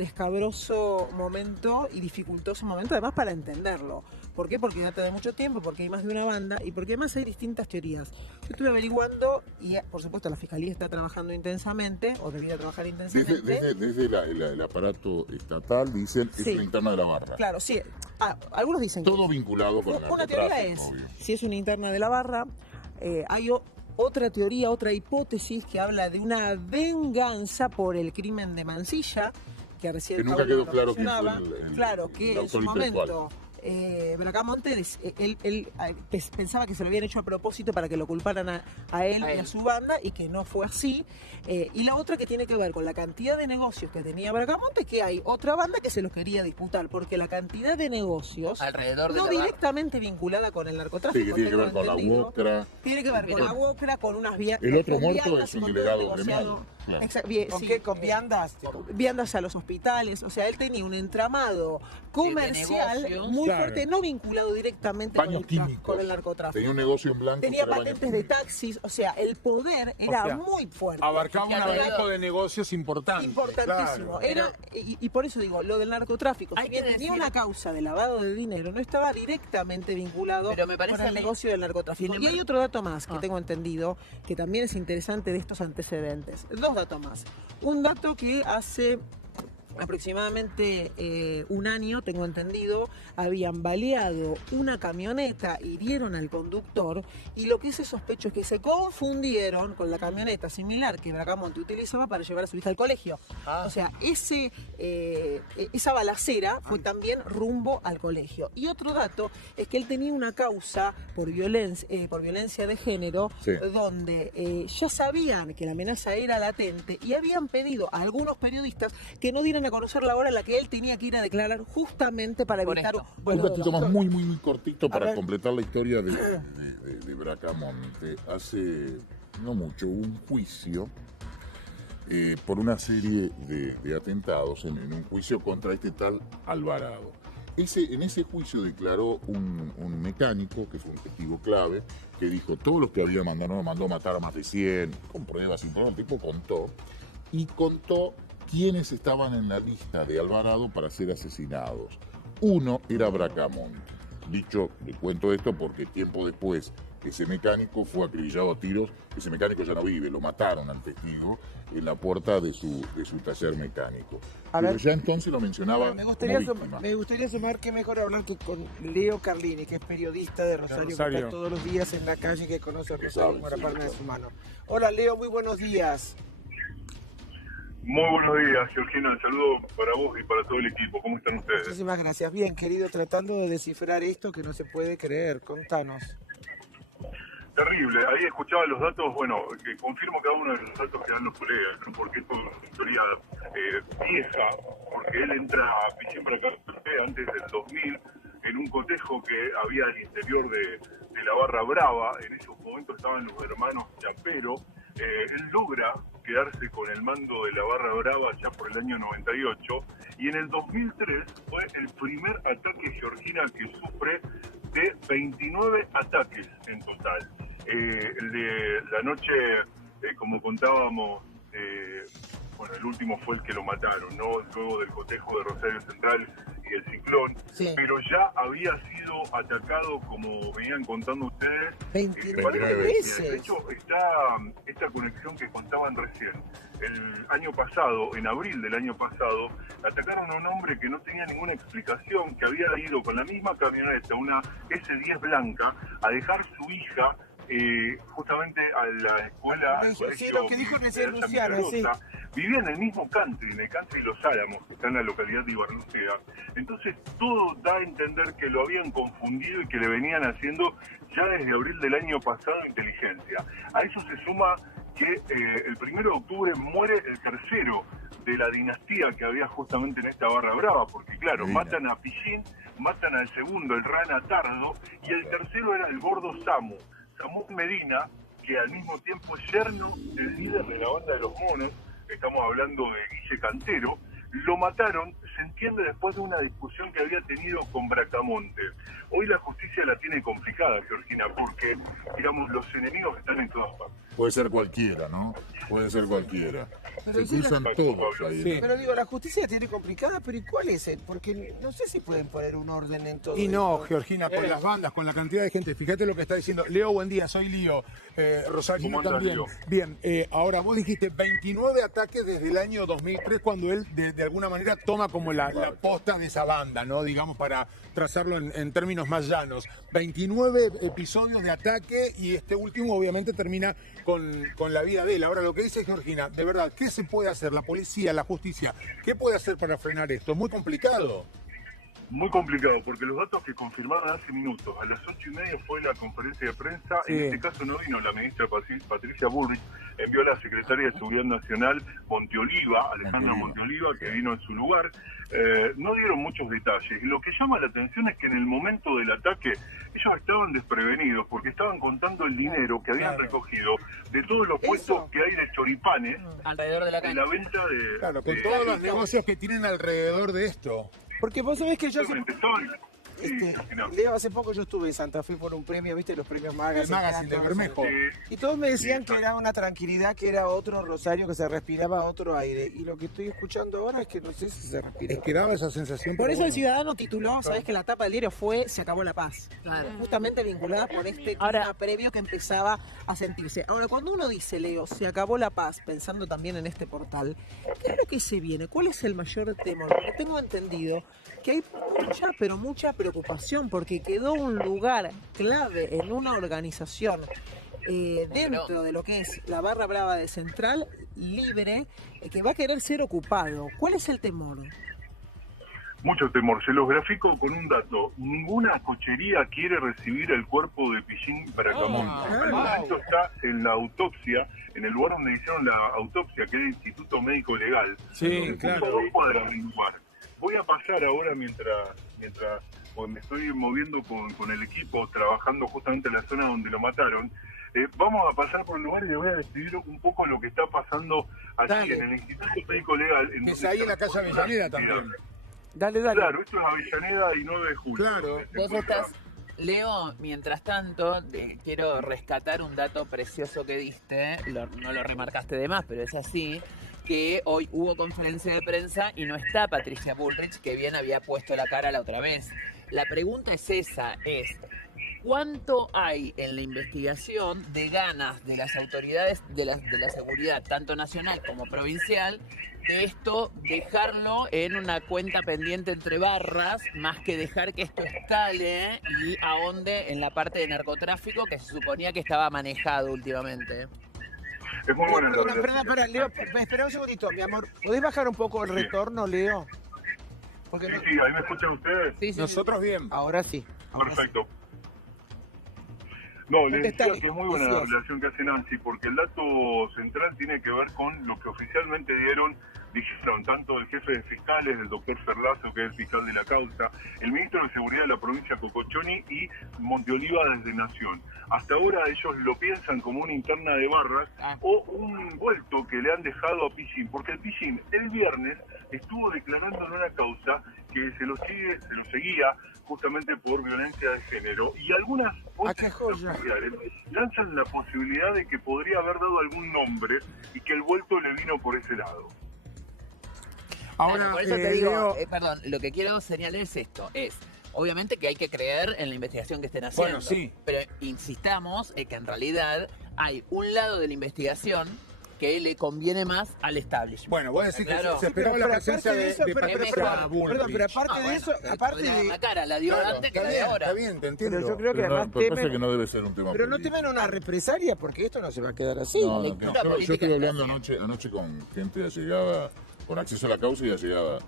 escabroso momento y dificultoso momento, además para entenderlo. ¿Por qué? Porque data de mucho tiempo, porque hay más de una banda y porque además hay distintas teorías. Yo estuve averiguando y, por supuesto, la Fiscalía está trabajando intensamente, o debería trabajar intensamente. Desde el aparato estatal dicen que es una interna de la barra. Claro, sí. Algunos dicen todo vinculado con el una teoría es, obvio. Si es una interna de la barra, hay otra teoría, otra hipótesis que habla de una venganza por el crimen de Mansilla, que recién que nunca quedó claro quién fue que en su momento Bracamonte, él pensaba que se lo habían hecho a propósito para que lo culparan a él y a su banda, y que no fue así. Y la otra que tiene que ver con la cantidad de negocios que tenía Bracamonte, que hay otra banda que se los quería disputar, porque la cantidad de negocios alrededor de no directamente vinculada con el narcotráfico. Sí, que tiene que ver con la UOCRA. Tiene que ver con la UOCRA, con unas viandas. El otro muerto es un delegado gremial. Claro. ¿Con qué? ¿Con viandas? Viandas a los hospitales. O sea, él tenía un entramado comercial muy fuerte, no vinculado directamente con el narcotráfico. Tenía un negocio en blanco. Tenía patentes de taxis. O sea, el poder era muy fuerte. Abarcaba un abanico de negocios importante. Importantísimo. Claro. Y por eso digo, lo del narcotráfico, si bien tenía una causa de lavado de dinero, no estaba directamente vinculado con el negocio del narcotráfico. Y hay otro dato más que tengo entendido, que también es interesante de estos antecedentes. Dos datos más. Un dato que hace aproximadamente un año, tengo entendido, habían baleado una camioneta, hirieron al conductor, y lo que se sospecha es que se confundieron con la camioneta similar que Bracamonte utilizaba para llevar a su hija al colegio. O sea, esa balacera fue también rumbo al colegio. Y otro dato es que él tenía una causa por violencia de género, donde ya sabían que la amenaza era latente y habían pedido a algunos periodistas que no dieran a conocer la hora en la que él tenía que ir a declarar, justamente para evitar un ratito más muy cortito para completar la historia de Bracamonte. Hace no mucho hubo un juicio por una serie de atentados, en un juicio contra este tal Alvarado. En ese juicio declaró un mecánico, que fue un testigo clave, que dijo todos los que había mandó a matar a más de 100, con pruebas, sin pruebas. El tipo contó quiénes estaban en la lista de Alvarado para ser asesinados. Uno era Bracamonte. Dicho, le cuento esto porque tiempo después ese mecánico fue acribillado a tiros. Ese mecánico ya no vive, lo mataron al testigo en la puerta de su taller mecánico. Pero ya entonces lo mencionaba. Me gustaría sumar que mejor hablar con Leo Carlini, que es periodista de Rosario, que está todos los días en la calle, que conoce a Rosario como la palma de su mano. Hola Leo, muy buenos días. Muy buenos días, Georgina. Un saludo para vos y para todo el equipo. ¿Cómo están ustedes? Muchísimas gracias. Bien, querido, tratando de descifrar esto que no se puede creer. Contanos. Terrible. Ahí escuchaba los datos, que confirmo cada uno de los datos que dan los colegas, ¿no? Porque esto es una historia vieja, porque él entra a Pichín Bracamonte antes del 2000 en un cotejo que había al interior de la Barra Brava. En esos momentos estaban los hermanos Chapero. Él logra quedarse con el mando de la Barra Brava ya por el año 98, y en el 2003 fue el primer ataque georgina que sufre de 29 ataques en total. El de la noche, como contábamos, el último fue el que lo mataron, ¿no? Luego del cotejo de Rosario Central y el Ciclón, pero ya había sido atacado, como venían contando ustedes, 29 veces. De hecho, esta conexión que contaban recién. El año pasado, en abril del año pasado, atacaron a un hombre que no tenía ninguna explicación, que había ido con la misma camioneta, una S10 blanca, a dejar su hija justamente a la escuela. Sí, lo que dijo recién Luciano, sí. Vivía en el mismo country, en el country de Los Álamos, que está en la localidad de Ibarlucea. Entonces todo da a entender que lo habían confundido y que le venían haciendo ya desde abril del año pasado inteligencia. A eso se suma que el 1 de octubre muere el tercero de la dinastía que había justamente en esta barra brava, porque claro, matan a Pichín, matan al segundo, el Rana Tardo, y el tercero era el gordo Samu Medina, que al mismo tiempo es yerno del líder de la banda de los monos, estamos hablando de Guille Cantero. Lo mataron, se entiende, después de una discusión que había tenido con Bracamonte. Hoy la justicia la tiene complicada, Georgina, porque, digamos, los enemigos están en todas partes. Puede ser cualquiera, ¿no? Puede ser cualquiera. Pero Se sí, cruzan todos ahí. Sí. Pero digo, la justicia tiene complicada, pero ¿y cuál es? Porque no sé si pueden poner un orden en todo Y no, esto. Georgina, con las bandas, con la cantidad de gente, fíjate lo que está diciendo. Leo, buen día, soy Lío. Rosario ¿Cómo andas, también. Lío? Bien, ahora vos dijiste 29 ataques desde el año 2003, cuando él de alguna manera toma como la posta de esa banda, ¿no? Digamos, para trazarlo en términos más llanos. 29 episodios de ataque y este último obviamente termina con la vida de él. Ahora, lo que dice Georgina, de verdad, ¿qué se puede hacer? La policía, la justicia, ¿qué puede hacer para frenar esto? Es muy complicado. Muy complicado, porque los datos que confirmaron hace minutos, a las 8:30 fue la conferencia de prensa, Sí. en este caso no vino la ministra Patricia Bullrich, envió a la secretaria de Seguridad Nacional, Alejandra Monteoliva, que vino en su lugar. No dieron muchos detalles, y lo que llama la atención es que en el momento del ataque ellos estaban desprevenidos, porque estaban contando el dinero que habían recogido de todos los puestos que hay de choripanes alrededor de la en la venta de... Claro, con de- todos los negocios que tienen alrededor de esto. Porque vos sabés que yo... Sí, Leo, hace poco yo estuve en Santa Fe por un premio, ¿viste? Los premios Magazine. El Magazine de Bermejo. Y todos me decían que era una tranquilidad, que era otro Rosario, que se respiraba otro aire. Y lo que estoy escuchando ahora es que no sé si se respira. Es que daba esa sensación. Por pero eso bueno. el Ciudadano tituló, sabés que la tapa del diario fue Se acabó la paz. Justamente vinculada por este clima previo que empezaba a sentirse. Ahora, cuando uno dice, Leo, se acabó la paz, pensando también en este portal, ¿qué es lo que se viene? ¿Cuál es el mayor temor? Porque tengo entendido que hay mucha, pero mucha preocupación, porque quedó un lugar clave en una organización dentro de lo que es la barra brava de Central, libre, que va a querer ser ocupado. ¿Cuál es el temor? Mucho temor. Se los grafico con un dato. Ninguna cochería quiere recibir el cuerpo de Pichín Bracamonte. Al momento está en la autopsia, en el lugar donde hicieron la autopsia, que es el Instituto Médico Legal. Sí, claro. A 2 cuadras del lugar. Voy a pasar ahora mientras pues me estoy moviendo con el equipo, trabajando justamente en la zona donde lo mataron. Vamos a pasar por el lugar y le voy a describir un poco lo que está pasando allí. Dale. En el Instituto Médico Legal. Que es ahí en la calle Avellaneda también. Dale. Claro, esto es Avellaneda y 9 de julio. Claro. Vos estás, Leo, mientras tanto, quiero rescatar un dato precioso que diste, no lo remarcaste de más, pero es así, que hoy hubo conferencia de prensa y no está Patricia Bullrich, que bien había puesto la cara la otra vez. La pregunta es esa, ¿cuánto hay en la investigación de ganas de las autoridades de la seguridad, tanto nacional como provincial, de esto dejarlo en una cuenta pendiente entre barras, más que dejar que esto escale y ahonde en la parte de narcotráfico que se suponía que estaba manejado últimamente? Es muy buena la Espera, Leo, espera un segundito, mi amor. ¿Podés bajar un poco el retorno, Leo? Porque Sí, ¿ahí me escuchan ustedes? Sí, Nosotros bien. Ahora sí. Perfecto. No, le decía Contestale, que es muy buena la decías. relación que hace Nancy, porque el dato central tiene que ver con lo que oficialmente dijeron tanto el jefe de fiscales, el doctor Ferlazo, que es el fiscal de la causa, el ministro de Seguridad de la provincia Cocochoni y Monteoliva desde Nación. Hasta ahora ellos lo piensan como una interna de barras o un vuelto que le han dejado a Pichín, porque el Pichín el viernes estuvo declarando en una causa que se lo seguía justamente por violencia de género, y algunas otras autoridades lanzan la posibilidad de que podría haber dado algún nombre y que el vuelto le vino por ese lado. Ahora, Por eso te digo, perdón, lo que quiero señalar es esto, obviamente que hay que creer en la investigación que estén haciendo. Bueno, sí. Pero insistamos en que en realidad hay un lado de la investigación que le conviene más al establishment. Bueno, vos decís que Claro. se esperaba la presencia de Patricia Bullrich. Perdón, pero aparte de eso, aparte de... La cara la dio Claro, antes que está la de bien, ahora. Está bien, te entiendo. Pero yo creo que Pero además pasa temen... que no debe ser un tema Pero no político. temen una represalia, porque esto no se va a quedar así. No, lectura no, yo política estuve está hablando anoche con gente allegada, con acceso a la causa y allegada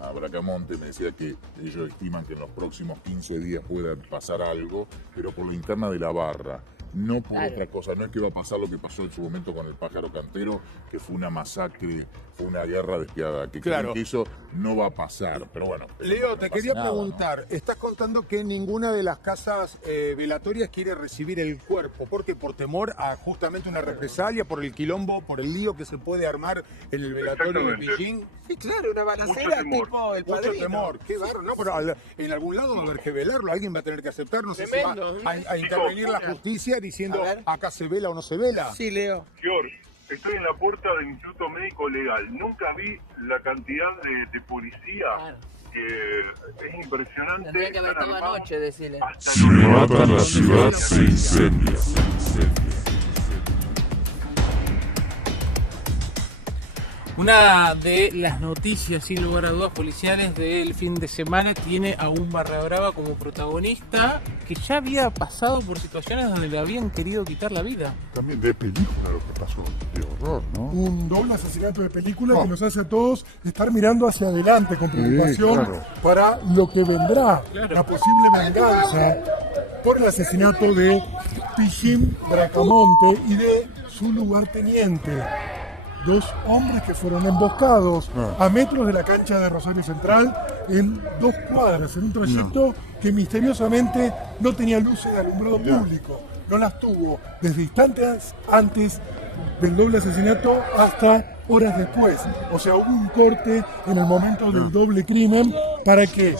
a Bracamonte. Me decía que ellos estiman que en los próximos 15 días pueda pasar algo, pero por la interna de la barra. no por Claro. otra cosa. No es que va a pasar lo que pasó en su momento con el pájaro cantero, que fue una masacre, fue una guerra despiadada. Que Claro. creen que eso no va a pasar, pero bueno. Leo, te no quería pasa nada, preguntar, estás contando que ninguna de las casas velatorias quiere recibir el cuerpo. ¿Por qué? Por temor a justamente una represalia, por el quilombo, por el lío que se puede armar en el velatorio de Exactamente. Beijing. Sí, claro, una balacera tipo el Mucho padrino. temor, qué bárbaro. No, pero en algún lado va a haber que velarlo, alguien va a tener que aceptar, no sé si Tremendo. va a intervenir la justicia diciendo acá se vela o no se vela. Sí, Leo. Gior, estoy en la puerta del Instituto Médico Legal. Nunca vi la cantidad de policía que es impresionante. Tendría que haber Están estado armados anoche, decirle. hasta Si matan la ciudad, se incendia. Una de las noticias, sin lugar a dudas, policiales del fin de semana tiene a un Barra Brava como protagonista que ya había pasado por situaciones donde le habían querido quitar la vida. También de película lo que pasó, de horror, ¿no? Un doble asesinato de película que nos hace a todos estar mirando hacia adelante con preocupación claro. para lo que vendrá, la posible venganza por el asesinato de Pichín Bracamonte y de su lugarteniente. Dos hombres que fueron emboscados a metros de la cancha de Rosario Central en 2 cuadras, en un trayecto que misteriosamente no tenía luces de alumbrado público. No las tuvo desde instantes antes del doble asesinato hasta horas después. O sea, hubo un corte en el momento del doble crimen para que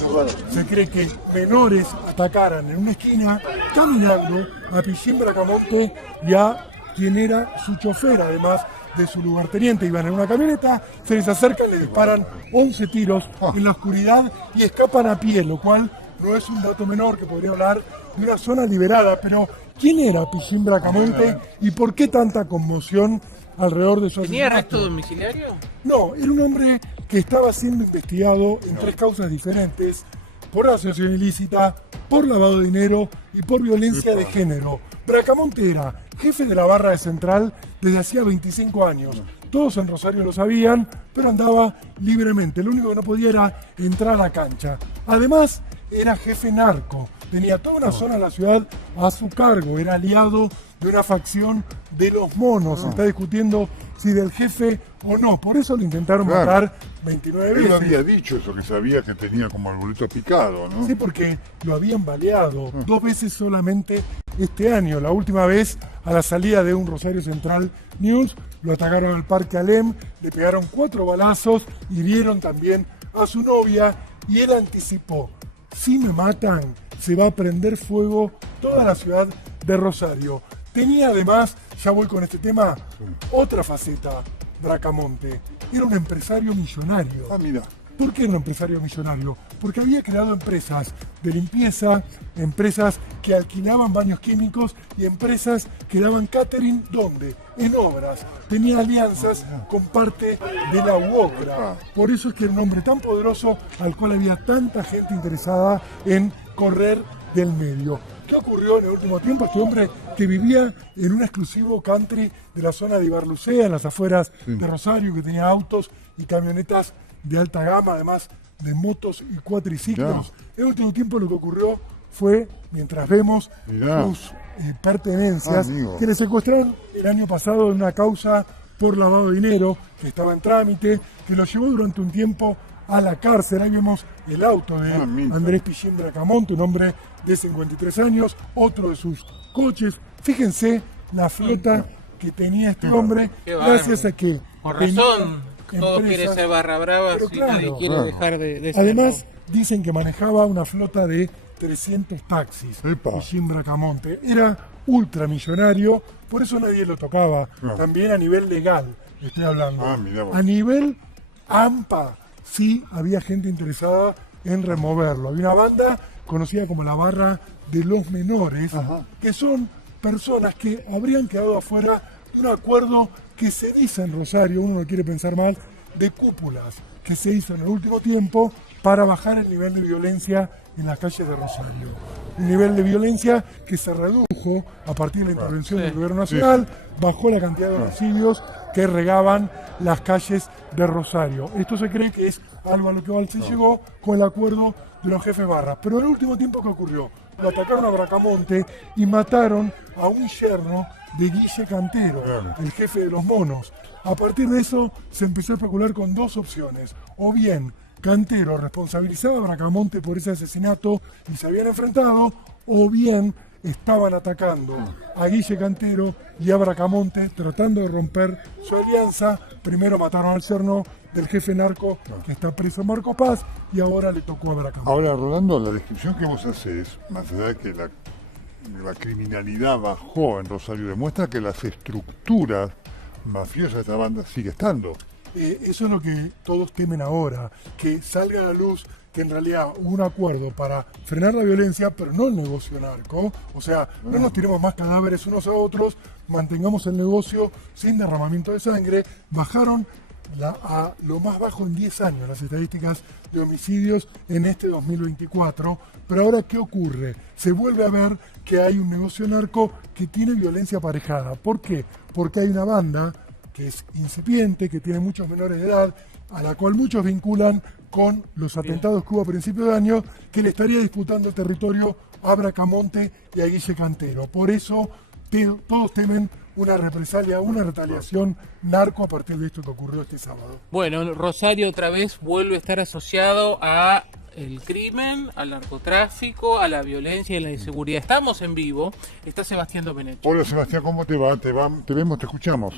se cree que menores atacaran en una esquina caminando a Pichín Bracamonte y a quien era su chofer, además de su lugarteniente. Iban en una camioneta, se les acercan, le disparan 11 tiros en la oscuridad y escapan a pie, lo cual no es un dato menor, que podría hablar de una zona liberada. Pero ¿quién era Pichín Bracamonte y por qué tanta conmoción alrededor de su ¿Tenía asesinato? arresto domiciliario? No, era un hombre que estaba siendo investigado en 3 causas diferentes: por asociación ilícita, por lavado de dinero y por violencia de género. Bracamonte era jefe de la barra de Central desde hacía 25 años. Todos en Rosario lo sabían, pero andaba libremente. Lo único que no podía era entrar a la cancha. Además, era jefe narco. Tenía toda una zona de la ciudad a su cargo. Era aliado de una facción de los monos. Se está discutiendo si del jefe o no. Por eso lo intentaron matar 29 veces. Él había dicho eso, que sabía que tenía como el boleto picado, ¿no? Sí, porque lo habían baleado 2 veces solamente este año. La última vez a la salida de un Rosario Central News, lo atacaron al Parque Alem, le pegaron 4 balazos, hirieron también a su novia y él anticipó: si me matan, se va a prender fuego toda la ciudad de Rosario. Tenía además, ya voy con este tema, otra faceta, Bracamonte. Era un empresario millonario. Ah, mira. ¿Por qué era un empresario millonario? Porque había creado empresas de limpieza, empresas que alquilaban baños químicos y empresas que daban catering, ¿dónde? En obras. Tenía alianzas con parte de la UOCRA. Por eso es que era un hombre tan poderoso al cual había tanta gente interesada en correr del medio. ¿Qué ocurrió en el último tiempo? Este hombre que vivía en un exclusivo country de la zona de Ibarlucea, en las afueras de Rosario, que tenía autos y camionetas de alta gama, además de motos y cuatriciclos. En el último tiempo lo que ocurrió fue, mientras vemos sus pertenencias, que le secuestraron el año pasado en una causa por lavado de dinero, que estaba en trámite, que lo llevó durante un tiempo a la cárcel. Ahí vemos el auto de Andrés Pichín Bracamonte, un hombre de 53 años, otro de sus coches. Fíjense la flota que tenía este hombre, Qué bárbaro. gracias a que... Con razón, todos quieren ser Barra Brava y nadie quiere dejar de ser. Además, dicen que manejaba una flota de 300 taxis. Pichín Bracamonte era ultramillonario, por eso nadie lo tocaba. También a nivel legal, estoy hablando. A nivel AMPA, sí había gente interesada en removerlo. Había una banda conocida como la Barra de los Menores, que son personas que habrían quedado afuera de un acuerdo que se dice en Rosario, uno no quiere pensar mal, de cúpulas, que se hizo en el último tiempo para bajar el nivel de violencia en las calles de Rosario. Un nivel de violencia que se redujo a partir de la intervención del gobierno nacional, bajó la cantidad de homicidios que regaban las calles de Rosario. Esto se cree que es algo a lo que se llegó con el acuerdo de los jefes barras. Pero en el último tiempo, ¿qué ocurrió? lo atacaron a Bracamonte y mataron a un yerno de Guille Cantero, el jefe de los monos. A partir de eso se empezó a especular con dos opciones. O bien Cantero responsabilizaba a Bracamonte por ese asesinato y se habían enfrentado, o bien estaban atacando a Guille Cantero y a Bracamonte tratando de romper su alianza. Primero mataron al yerno del jefe narco que está preso, Marco Paz, y ahora le tocó a Bracamonte. Ahora, Rolando, la descripción que vos haces, más allá de que la criminalidad bajó en Rosario, demuestra que las estructuras mafiosas de esta banda sigue estando. Eso es lo que todos temen ahora, que salga a la luz que en realidad hubo un acuerdo para frenar la violencia, pero no el negocio narco. O sea, no nos tiremos más cadáveres unos a otros, mantengamos el negocio sin derramamiento de sangre. Bajaron a lo más bajo en 10 años las estadísticas de homicidios en este 2024. Pero ahora, ¿qué ocurre? Se vuelve a ver que hay un negocio narco que tiene violencia aparejada. ¿Por qué? Porque hay una banda que es incipiente, que tiene muchos menores de edad, a la cual muchos vinculan con los atentados que hubo a principios de año, que le estaría disputando territorio a Bracamonte y a Guille Cantero. Por eso todos temen una represalia, una retaliación narco a partir de esto que ocurrió este sábado. Bueno, Rosario otra vez vuelve a estar asociado a el crimen, al narcotráfico, a la violencia y la inseguridad. Estamos en vivo, está Sebastián Domenech. Hola Sebastián, ¿cómo te va? Te vemos, te escuchamos.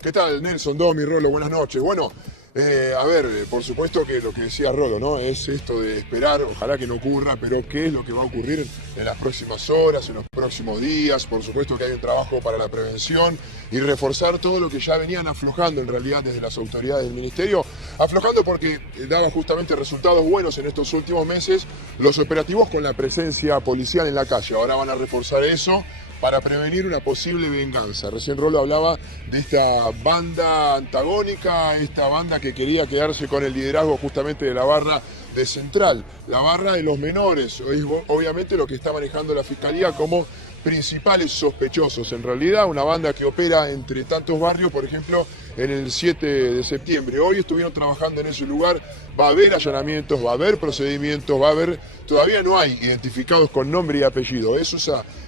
¿Qué tal, Nelson, Domi, Rolo? Buenas noches. Bueno, a ver, por supuesto que lo que decía Rolo, ¿no? Es esto de esperar, ojalá que no ocurra, pero ¿qué es lo que va a ocurrir en las próximas horas, en los próximos días? Por supuesto que hay un trabajo para la prevención y reforzar todo lo que ya venían aflojando en realidad desde las autoridades del ministerio, aflojando porque daba justamente resultados buenos en estos últimos meses los operativos con la presencia policial en la calle. Ahora van a reforzar eso para prevenir una posible venganza. Recién Rolo hablaba de esta banda antagónica, esta banda que quería quedarse con el liderazgo justamente de la barra de Central, la barra de los menores, obviamente lo que está manejando la Fiscalía como principales sospechosos. En realidad, una banda que opera entre tantos barrios, por ejemplo, en el 7 de septiembre. Hoy estuvieron trabajando en ese lugar, va a haber allanamientos, va a haber procedimientos, va a haber... Todavía no hay identificados con nombre y apellido. Eso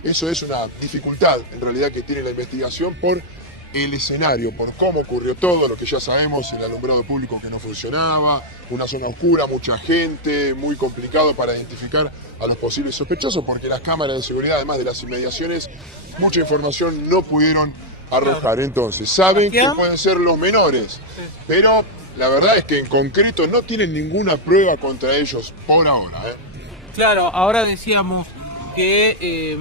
es una dificultad, en realidad, que tiene la investigación por el escenario, por cómo ocurrió todo, lo que ya sabemos, el alumbrado público que no funcionaba, una zona oscura, mucha gente, muy complicado para identificar a los posibles sospechosos, porque las cámaras de seguridad, además de las inmediaciones, mucha información no pudieron arrojar. Entonces, saben que pueden ser los menores, pero la verdad es que en concreto no tienen ninguna prueba contra ellos por ahora. Claro, ahora decíamos que,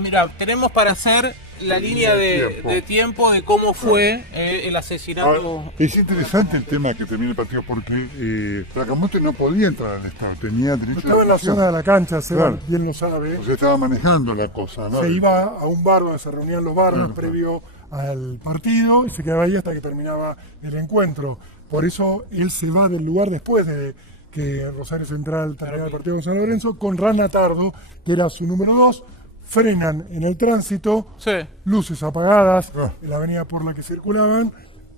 mira, tenemos para hacer la línea de tiempo de cómo fue el asesinato. Es interesante el tema que termina el partido porque Bracamonte no podía entrar al estado, tenía derecho. Estaba en la zona de la cancha, Seba bien lo sabe. O sea, estaba manejando la cosa, ¿no? Se iba a un bar donde se reunían los barrios previo al partido y se quedaba ahí hasta que terminaba el encuentro. Por eso él se va del lugar después de que Rosario Central terminara el partido con San Lorenzo, con Rana Tardo, que era su número 2. Frenan en el tránsito, luces apagadas en la avenida por la que circulaban.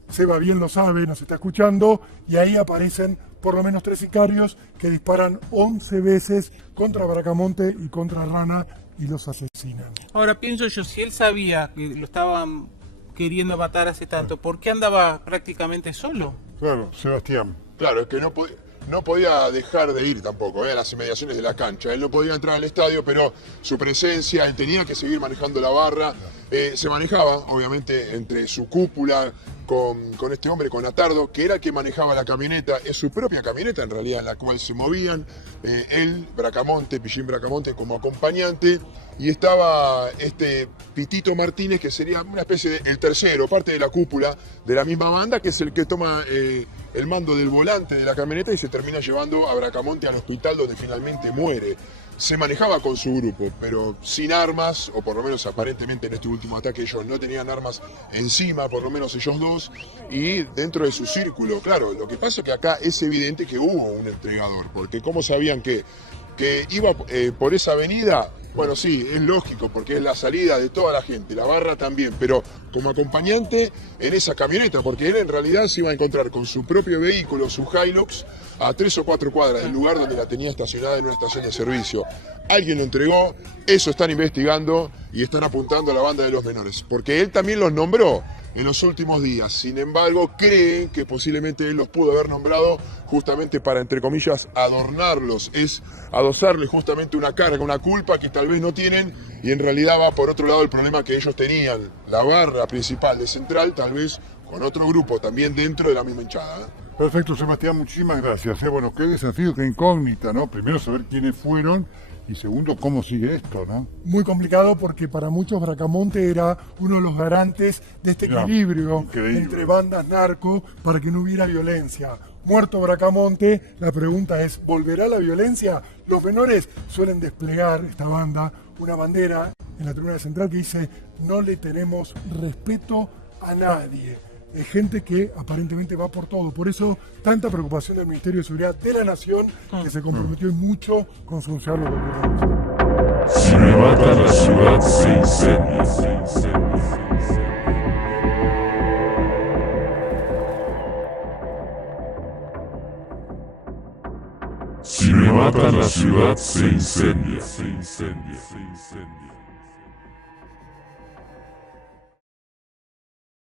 Seba bien lo sabe, nos está escuchando, y ahí aparecen por lo menos 3 sicarios que disparan 11 veces contra Bracamonte y contra Rana y los asesinan. Ahora pienso yo, si él sabía que lo estaban queriendo matar hace tanto, ¿por qué andaba prácticamente solo? Claro, Sebastián. Claro, es que no podía dejar de ir tampoco a las inmediaciones de la cancha. Él no podía entrar al estadio, pero su presencia, él tenía que seguir manejando la barra. Se manejaba, obviamente, entre su cúpula con este hombre, con Atardo, que era el que manejaba la camioneta. Es su propia camioneta, en realidad, en la cual se movían. Él, Bracamonte, Pichín Bracamonte, como acompañante. Y estaba este Pitito Martínez, que sería una especie de el tercero, parte de la cúpula de la misma banda, que es el que toma el mando del volante de la camioneta y se termina llevando a Bracamonte al hospital donde finalmente muere. Se manejaba con su grupo, pero sin armas, o por lo menos aparentemente en este último ataque ellos no tenían armas encima, por lo menos ellos dos, y dentro de su círculo. Claro, lo que pasa es que acá es evidente que hubo un entregador, porque ¿cómo sabían que iba por esa avenida? Bueno, sí, es lógico, porque es la salida de toda la gente, la barra también, pero como acompañante en esa camioneta, porque él en realidad se iba a encontrar con su propio vehículo, su Hilux, a 3 o 4 cuadras del lugar donde la tenía estacionada en una estación de servicio. Alguien lo entregó, eso están investigando y están apuntando a la banda de los menores, porque él también los nombró en los últimos días. Sin embargo, creen que posiblemente él los pudo haber nombrado justamente para, entre comillas, adornarlos. Es adosarle justamente una carga, una culpa que tal vez no tienen, y en realidad va por otro lado el problema que ellos tenían. La barra principal de Central, tal vez con otro grupo también dentro de la misma hinchada. Perfecto, Sebastián, muchísimas gracias. Bueno, qué desafío, qué incógnita, ¿no? Primero saber quiénes fueron y segundo, cómo sigue esto, ¿no? Muy complicado porque para muchos Bracamonte era uno de los garantes de este equilibrio entre bandas narco para que no hubiera violencia. Muerto Bracamonte, la pregunta es, ¿volverá la violencia? Los menores suelen desplegar, esta banda, una bandera en la tribuna central que dice no le tenemos respeto a nadie. Es gente que aparentemente va por todo. Por eso, tanta preocupación del Ministerio de Seguridad de la Nación, que se comprometió mucho con solucionar lo que ocurrió. Si me matan, la ciudad se incendia. Si me matan, la ciudad se incendia.